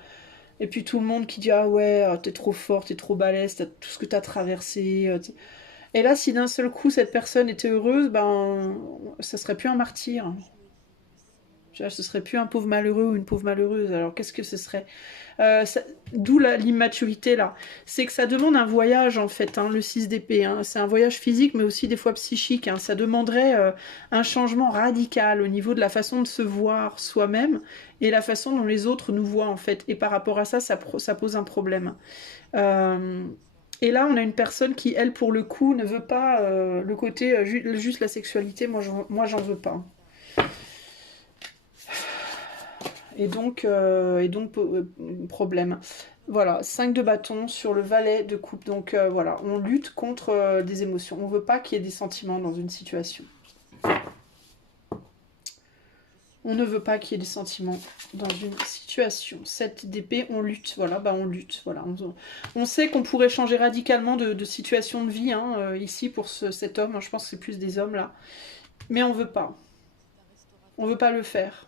Et puis tout le monde qui dit ah ouais, t'es trop forte, t'es trop balèze, t'as tout ce que t'as traversé. Et là, si d'un seul coup cette personne était heureuse, ben ça serait plus un martyr. Ce serait plus un pauvre malheureux ou une pauvre malheureuse. Alors qu'est-ce que ce serait D'où l'immaturité là. C'est que ça demande un voyage en fait, hein, le 6 d'épée. Hein. C'est un voyage physique mais aussi des fois psychique. Hein. Ça demanderait un changement radical au niveau de la façon de se voir soi-même et la façon dont les autres nous voient en fait. Et par rapport à ça, ça pose un problème. Et là, on a une personne qui, elle, pour le coup, ne veut pas le côté juste la sexualité. Moi, j'en veux pas. Et donc, problème. Voilà, 5 de bâton sur le valet de coupe. Donc voilà, on lutte contre des émotions. On veut pas qu'il y ait des sentiments dans une situation. On ne veut pas qu'il y ait des sentiments dans une situation. 7 d'épée, on lutte. Voilà, bah on lutte. Voilà. On sait qu'on pourrait changer radicalement de situation de vie ici pour cet homme. Je pense que c'est plus des hommes là. Mais on veut pas. On veut pas le faire.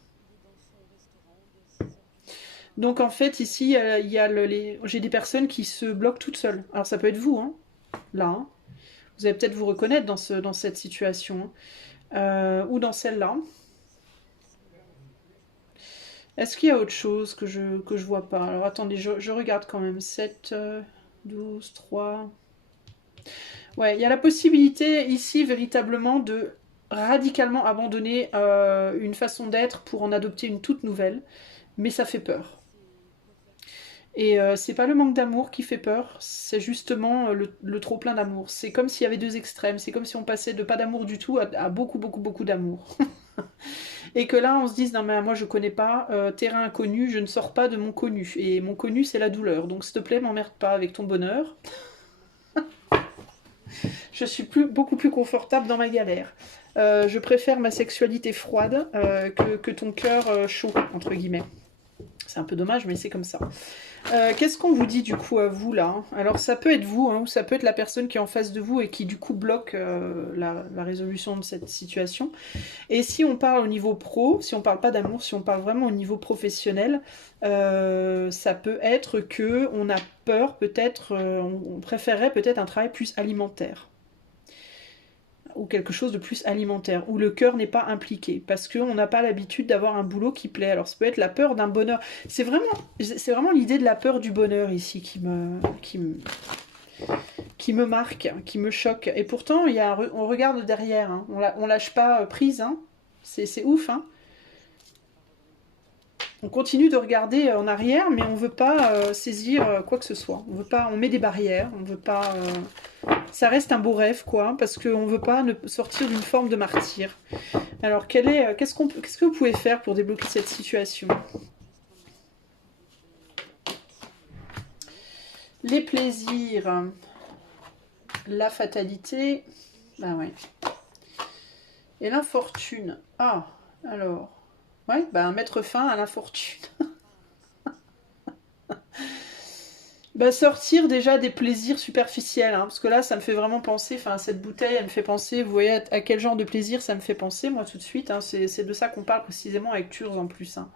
Donc en fait ici il y a j'ai des personnes qui se bloquent toutes seules. Alors ça peut être vous, hein, là. Hein. Vous allez peut-être vous reconnaître dans cette situation. Ou dans celle-là. Est-ce qu'il y a autre chose que je vois pas? Alors attendez, je regarde quand même. 7, 12, 3... Ouais, il y a la possibilité ici véritablement de radicalement abandonner une façon d'être pour en adopter une toute nouvelle. Mais ça fait peur. Et c'est pas le manque d'amour qui fait peur, c'est justement le trop plein d'amour. C'est comme s'il y avait deux extrêmes, c'est comme si on passait de pas d'amour du tout à beaucoup, beaucoup, beaucoup d'amour. Et que là, on se dise, non mais moi je connais pas, terrain inconnu, je ne sors pas de mon connu. Et mon connu, c'est la douleur. Donc s'il te plaît, m'emmerde pas avec ton bonheur. Je suis beaucoup plus confortable dans ma galère. Je préfère ma sexualité froide que ton cœur chaud, entre guillemets. C'est un peu dommage, mais c'est comme ça. Qu'est-ce qu'on vous dit du coup à vous là? Alors ça peut être vous, hein, ou ça peut être la personne qui est en face de vous et qui du coup bloque la résolution de cette situation. Et si on parle au niveau pro, si on parle pas d'amour, si on parle vraiment au niveau professionnel, ça peut être que on a peur peut-être, on préférerait peut-être un travail plus alimentaire. Ou quelque chose de plus alimentaire, où le cœur n'est pas impliqué, parce qu'on n'a pas l'habitude d'avoir un boulot qui plaît. Alors ça peut être la peur d'un bonheur. C'est vraiment l'idée de la peur du bonheur ici qui me marque, qui me choque. Et pourtant, on regarde derrière, hein. On lâche pas prise, hein. C'est ouf, hein. On continue de regarder en arrière, mais on veut pas saisir quoi que ce soit. On met des barrières, on veut pas... Ça reste un beau rêve, quoi, parce qu'on ne veut pas sortir d'une forme de martyr. Alors, qu'est-ce que vous pouvez faire pour débloquer cette situation? Les plaisirs, la fatalité, bah ouais. Et l'infortune. Ah, alors, ouais, bah mettre fin à l'infortune. Bah, sortir déjà des plaisirs superficiels, hein, parce que là ça me fait vraiment penser, enfin cette bouteille elle me fait penser, vous voyez à quel genre de plaisir ça me fait penser moi tout de suite, hein, c'est de ça qu'on parle précisément avec Turz en plus. Hein.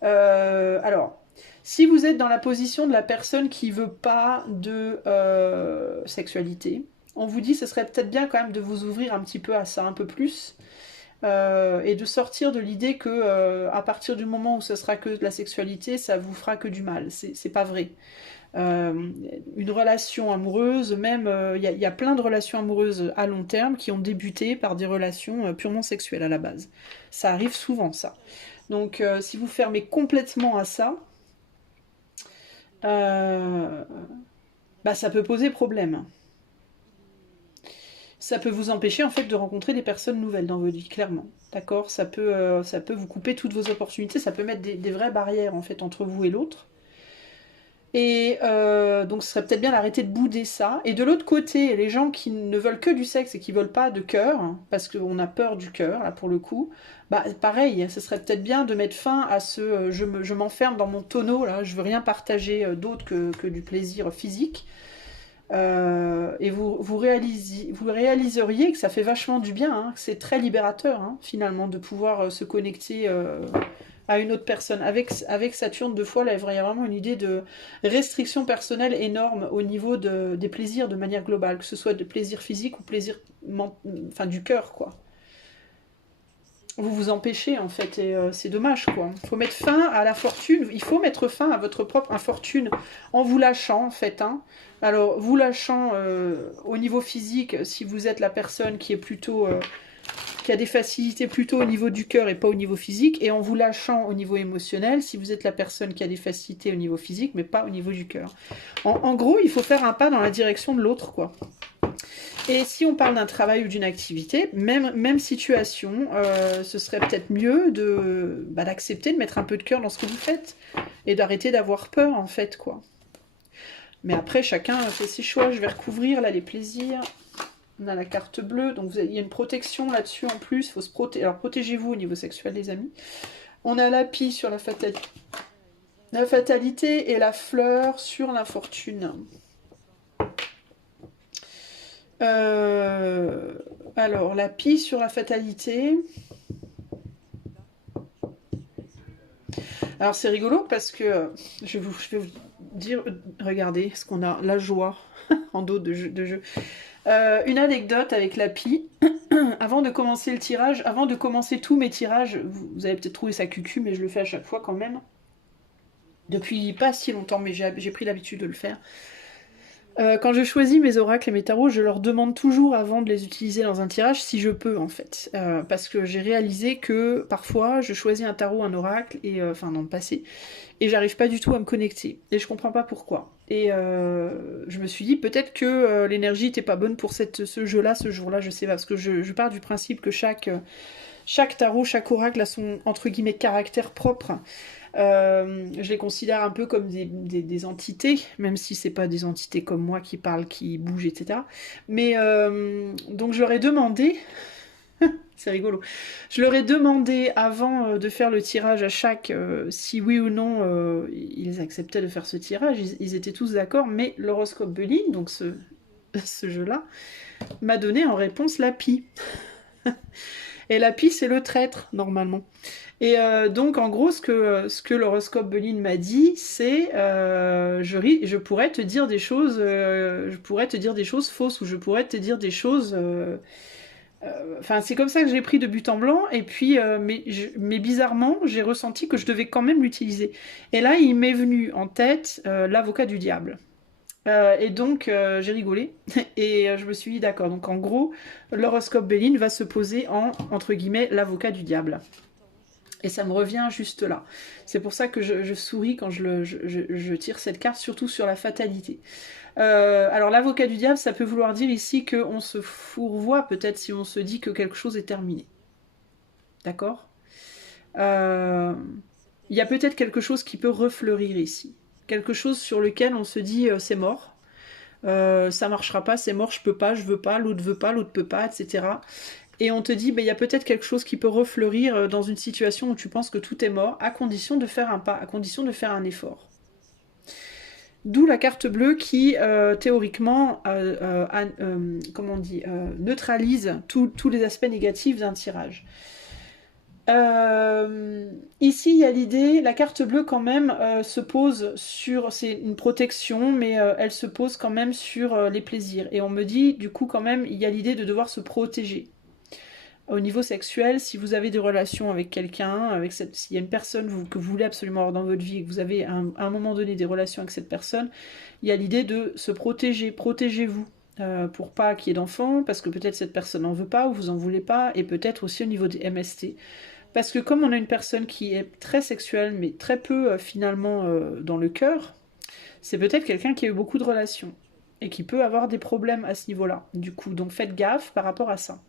Alors, si vous êtes dans la position de la personne qui veut pas de sexualité, on vous dit que ce serait peut-être bien quand même de vous ouvrir un petit peu à ça, un peu plus, et de sortir de l'idée que à partir du moment où ce sera que de la sexualité, ça vous fera que du mal, c'est pas vrai. Une relation amoureuse, même il y a plein de relations amoureuses à long terme qui ont débuté par des relations purement sexuelles à la base. Ça arrive souvent, ça. Donc si vous fermez complètement à ça, bah, ça peut poser problème. Ça peut vous empêcher en fait de rencontrer des personnes nouvelles dans votre vie, clairement. D'accord, ça peut vous couper toutes vos opportunités, ça peut mettre des vraies barrières en fait entre vous et l'autre. Et donc ce serait peut-être bien d'arrêter de bouder ça. Et de l'autre côté, les gens qui ne veulent que du sexe et qui ne veulent pas de cœur, parce qu'on a peur du cœur, là pour le coup, bah pareil, ce serait peut-être bien de mettre fin à ce je m'enferme dans mon tonneau, là, je veux rien partager d'autre que du plaisir physique. Et vous réaliseriez que ça fait vachement du bien, hein, que c'est très libérateur, hein, finalement, de pouvoir se connecter à une autre personne. Avec Saturne, deux fois, là, il y a vraiment une idée de restriction personnelle énorme au niveau des plaisirs de manière globale, que ce soit de plaisir physique ou plaisir du cœur, quoi. Vous vous empêchez, en fait, et c'est dommage, quoi. Il faut mettre fin à la fortune, il faut mettre fin à votre propre infortune en vous lâchant, en fait, hein. Alors, vous lâchant au niveau physique, si vous êtes la personne qui est plutôt qui a des facilités plutôt au niveau du cœur et pas au niveau physique, et en vous lâchant au niveau émotionnel, si vous êtes la personne qui a des facilités au niveau physique, mais pas au niveau du cœur. En gros, il faut faire un pas dans la direction de l'autre, quoi. Et si on parle d'un travail ou d'une activité, même situation, ce serait peut-être mieux d'accepter de mettre un peu de cœur dans ce que vous faites, et d'arrêter d'avoir peur, en fait, quoi. Mais après, chacun fait ses choix. Je vais recouvrir, là, les plaisirs. On a la carte bleue, donc il y a une protection là-dessus en plus. Faut se protéger. Alors, protégez-vous au niveau sexuel, les amis. On a la pie sur la fatalité et la fleur sur l'infortune. Alors, la pie sur la fatalité. Alors, c'est rigolo parce que je vais vous dire, regardez ce qu'on a, la joie en dos de jeu. Une anecdote avec la pie. Avant de commencer le tirage, avant de commencer tous mes tirages, vous avez peut-être trouvé ça cucu, mais je le fais à chaque fois quand même. Depuis pas si longtemps, mais j'ai pris l'habitude de le faire. Quand je choisis mes oracles et mes tarots, je leur demande toujours avant de les utiliser dans un tirage si je peux en fait. Parce que j'ai réalisé que parfois je choisis un tarot, un oracle, et enfin dans le passé, et j'arrive pas du tout à me connecter. Et je comprends pas pourquoi. Et je me suis dit peut-être que l'énergie n'était pas bonne pour ce jeu-là, ce jour-là, je sais pas. Parce que je pars du principe que chaque tarot, chaque oracle a son entre guillemets caractère propre. Je les considère un peu comme des entités, même si c'est pas des entités comme moi qui parlent, qui bougent, etc. Mais donc je leur ai demandé, c'est rigolo, je leur ai demandé avant de faire le tirage à chaque, si oui ou non ils acceptaient de faire ce tirage, ils étaient tous d'accord, mais l'horoscope Béline, donc ce jeu-là, m'a donné en réponse la pie. Et la pie, c'est le traître, normalement. Et donc, en gros, ce que l'horoscope Béline m'a dit, c'est je pourrais te dire des choses, fausses, ou je pourrais te dire des choses. Enfin, c'est comme ça que j'ai pris de but en blanc. Et puis, mais bizarrement, j'ai ressenti que je devais quand même l'utiliser. Et là, il m'est venu en tête l'avocat du diable. Et donc, j'ai rigolé. Et je me suis dit, d'accord. Donc, en gros, l'horoscope Béline va se poser en, entre guillemets, l'avocat du diable. Et ça me revient juste là. C'est pour ça que je souris quand je tire cette carte, surtout sur la fatalité. Alors l'avocat du diable, ça peut vouloir dire ici qu'on se fourvoie peut-être si on se dit que quelque chose est terminé. D'accord ? Il y a peut-être quelque chose qui peut refleurir ici. Quelque chose sur lequel on se dit c'est mort. Ça marchera pas, c'est mort, je peux pas, je veux pas, l'autre peut pas, etc. Et on te dit, il y a peut-être quelque chose qui peut refleurir dans une situation où tu penses que tout est mort, à condition de faire un pas, à condition de faire un effort. D'où la carte bleue qui, théoriquement, neutralise tous les aspects négatifs d'un tirage. Ici, il y a l'idée, la carte bleue quand même se pose sur, c'est une protection, mais elle se pose quand même sur les plaisirs. Et on me dit, du coup, quand même, il y a l'idée de devoir se protéger. Au niveau sexuel, si vous avez des relations avec quelqu'un, s'il y a une personne que vous voulez absolument avoir dans votre vie et que vous avez à un moment donné des relations avec cette personne, il y a l'idée de se protéger, protégez-vous pour pas qu'il y ait d'enfants, parce que peut-être cette personne n'en veut pas ou vous en voulez pas, et peut-être aussi au niveau des MST. Parce que comme on a une personne qui est très sexuelle, mais très peu finalement dans le cœur, c'est peut-être quelqu'un qui a eu beaucoup de relations et qui peut avoir des problèmes à ce niveau-là. Du coup, donc faites gaffe par rapport à ça.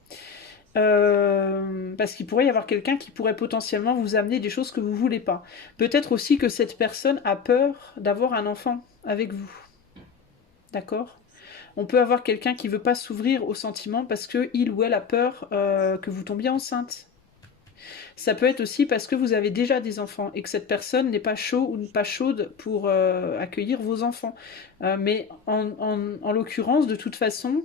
Parce qu'il pourrait y avoir quelqu'un qui pourrait potentiellement vous amener des choses que vous voulez pas. Peut-être aussi que cette personne a peur d'avoir un enfant avec vous. D'accord ? On peut avoir quelqu'un qui veut pas s'ouvrir aux sentiments parce qu'il ou elle a peur que vous tombiez enceinte. Ça peut être aussi parce que vous avez déjà des enfants et que cette personne n'est pas chaud ou pas chaude pour accueillir vos enfants. Mais en l'occurrence, de toute façon,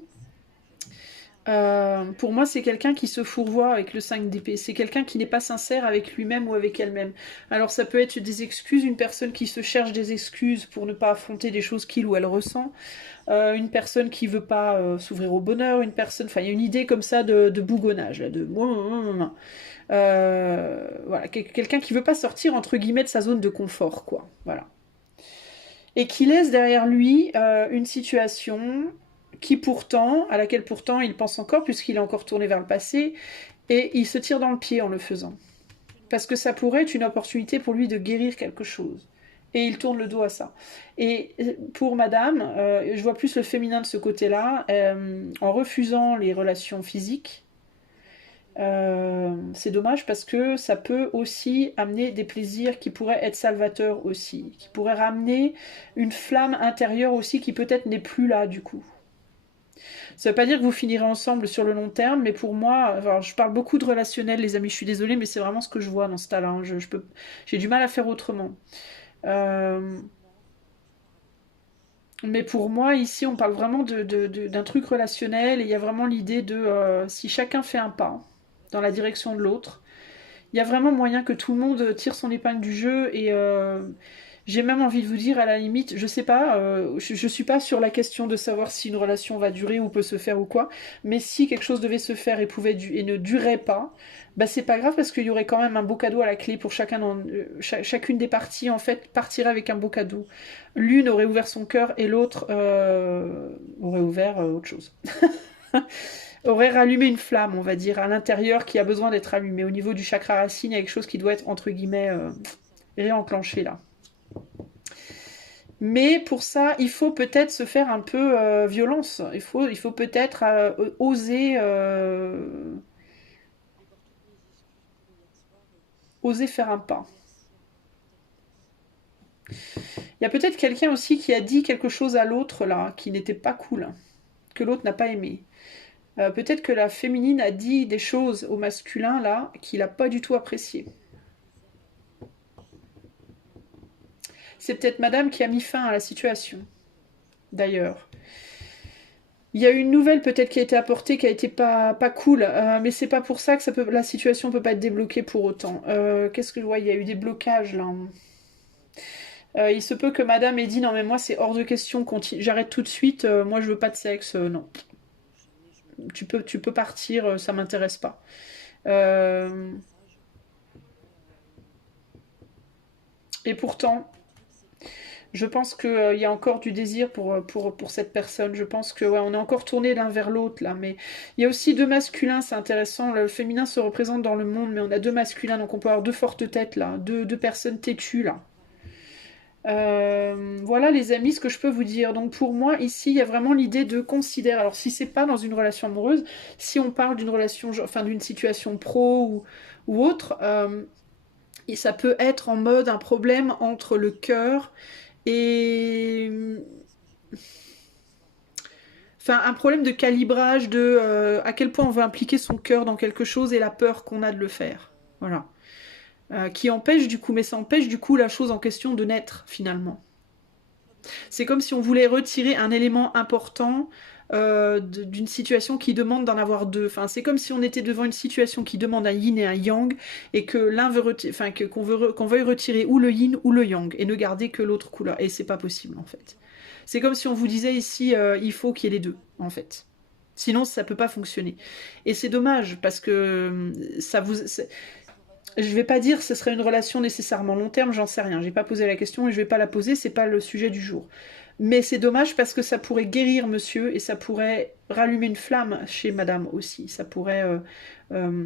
pour moi, c'est quelqu'un qui se fourvoie avec le 5 d'épée. C'est quelqu'un qui n'est pas sincère avec lui-même ou avec elle-même. Alors ça peut être des excuses, une personne qui se cherche des excuses pour ne pas affronter des choses qu'il ou elle ressent. Une personne qui veut pas s'ouvrir au bonheur. Une personne, enfin il y a une idée comme ça de bougonnage, là, de... voilà, quelqu'un qui veut pas sortir entre guillemets de sa zone de confort, quoi. Voilà. Et qui laisse derrière lui une situation... à laquelle pourtant il pense encore, puisqu'il est encore tourné vers le passé, Et il se tire dans le pied en le faisant. Parce que ça pourrait être une opportunité pour lui de guérir quelque chose. Et il tourne le dos à ça. Et pour madame, je vois plus le féminin de ce côté-là, en refusant les relations physiques, c'est dommage parce que ça peut aussi amener des plaisirs qui pourraient être salvateurs aussi, qui pourraient ramener une flamme intérieure aussi qui peut-être n'est plus là du coup. Ça veut pas dire que vous finirez ensemble sur le long terme, mais pour moi, alors je parle beaucoup de relationnel, les amis, je suis désolée, mais c'est vraiment ce que je vois dans ce tas-là. Hein. J'ai du mal à faire autrement. Euh, mais pour moi, ici, on parle vraiment d'un truc relationnel, et il y a vraiment l'idée de si chacun fait un pas dans la direction de l'autre, il y a vraiment moyen que tout le monde tire son épingle du jeu et j'ai même envie de vous dire à la limite, je sais pas, je suis pas sur la question de savoir si une relation va durer ou peut se faire ou quoi, mais si quelque chose devait se faire et et ne durait pas, bah c'est pas grave parce qu'il y aurait quand même un beau cadeau à la clé pour chacune des parties en fait partirait avec un beau cadeau. L'une aurait ouvert son cœur et l'autre aurait ouvert autre chose. Aurait rallumé une flamme, on va dire, à l'intérieur qui a besoin d'être allumée. Au niveau du chakra racine, il y a quelque chose qui doit être, entre guillemets, réenclenché là. Mais pour ça, il faut peut-être se faire un peu violence. Il faut peut-être oser faire un pas. Il y a peut-être quelqu'un aussi qui a dit quelque chose à l'autre là, qui n'était pas cool, que l'autre n'a pas aimé. Peut-être que la féminine a dit des choses au masculin là qu'il n'a pas du tout apprécié. C'est peut-être madame qui a mis fin à la situation, d'ailleurs. Il y a eu une nouvelle peut-être qui a été apportée qui a été pas cool, mais c'est pas pour ça que la situation peut pas être débloquée pour autant. Qu'est-ce que je vois? Il y a eu des blocages là. Il se peut que madame ait dit non mais moi c'est hors de question, j'arrête tout de suite, moi je veux pas de sexe, non. Tu peux partir, ça m'intéresse pas. Euh, et pourtant, je pense qu'il y a encore du désir pour cette personne. Je pense que ouais, on est encore tourné l'un vers l'autre là. Mais il y a aussi deux masculins, c'est intéressant. Le féminin se représente dans le monde, mais on a deux masculins, donc on peut avoir deux fortes têtes là, deux personnes têtues là. Voilà les amis, ce que je peux vous dire. Donc pour moi ici, il y a vraiment l'idée de considérer. Alors si c'est pas dans une relation amoureuse, si on parle d'une relation, enfin d'une situation pro ou autre, et ça peut être en mode un problème entre le cœur et enfin un problème de calibrage de à quel point on veut impliquer son cœur dans quelque chose et la peur qu'on a de le faire. Voilà. Qui empêche du coup, mais ça empêche du coup la chose en question de naître finalement. C'est comme si on voulait retirer un élément important d'une situation qui demande d'en avoir deux. Enfin, c'est comme si on était devant une situation qui demande un yin et un yang et que l'un veut enfin qu'on veuille retirer ou le yin ou le yang et ne garder que l'autre couleur. Et c'est pas possible en fait. C'est comme si on vous disait ici il faut qu'il y ait les deux en fait. Sinon ça peut pas fonctionner. Et c'est dommage parce que ça vous je vais pas dire que ce serait une relation nécessairement long terme, j'en sais rien. J'ai pas posé la question et je vais pas la poser, c'est pas le sujet du jour. Mais c'est dommage parce que ça pourrait guérir monsieur et ça pourrait rallumer une flamme chez madame aussi. Ça pourrait euh,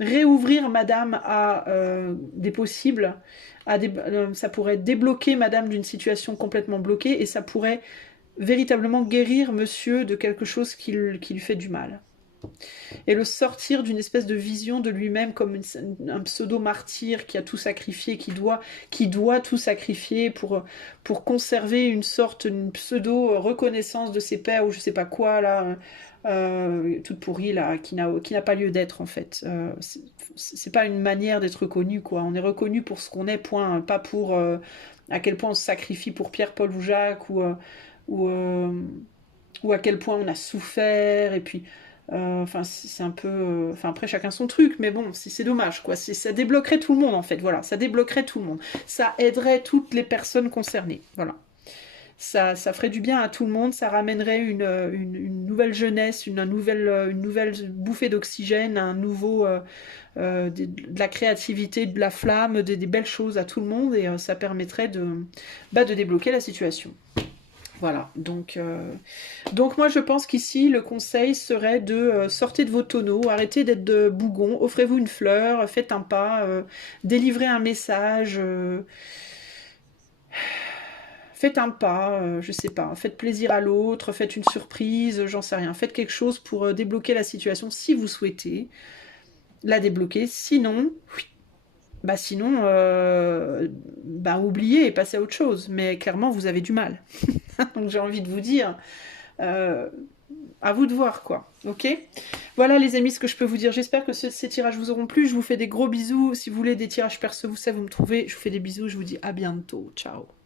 réouvrir madame à des possibles, ça pourrait débloquer madame d'une situation complètement bloquée et ça pourrait véritablement guérir monsieur de quelque chose qui lui fait du mal et le sortir d'une espèce de vision de lui-même comme un pseudo-martyr qui a tout sacrifié, qui doit tout sacrifier pour conserver une pseudo-reconnaissance de ses pères ou je sais pas quoi, là, toute pourrie, là, qui n'a pas lieu d'être, en fait. C'est pas une manière d'être reconnu, quoi. On est reconnu pour ce qu'on est, point. Pas pour à quel point on se sacrifie pour Pierre, Paul ou Jacques, ou, euh, ou à quel point on a souffert, et puis enfin, c'est un peu. Enfin, après, chacun son truc, mais bon, c'est dommage, quoi. Ça débloquerait tout le monde, en fait. Voilà, ça débloquerait tout le monde. Ça aiderait toutes les personnes concernées. Voilà. Ça ferait du bien à tout le monde. Ça ramènerait une nouvelle jeunesse, une nouvelle bouffée d'oxygène, un nouveau. De la créativité, de la flamme, des belles choses à tout le monde, et ça permettrait de débloquer la situation. Voilà, donc moi je pense qu'ici le conseil serait de sortir de vos tonneaux, arrêtez d'être de bougon, offrez-vous une fleur, faites un pas, délivrez un message, faites un pas, je sais pas, faites plaisir à l'autre, faites une surprise, j'en sais rien, faites quelque chose pour débloquer la situation si vous souhaitez la débloquer, sinon, oubliez et passez à autre chose, mais clairement vous avez du mal. Donc j'ai envie de vous dire, euh, à vous de voir quoi, ok? Voilà les amis ce que je peux vous dire, j'espère que ces tirages vous auront plu, je vous fais des gros bisous, si vous voulez des tirages perso, vous savez vous me trouvez, je vous fais des bisous, je vous dis à bientôt, ciao!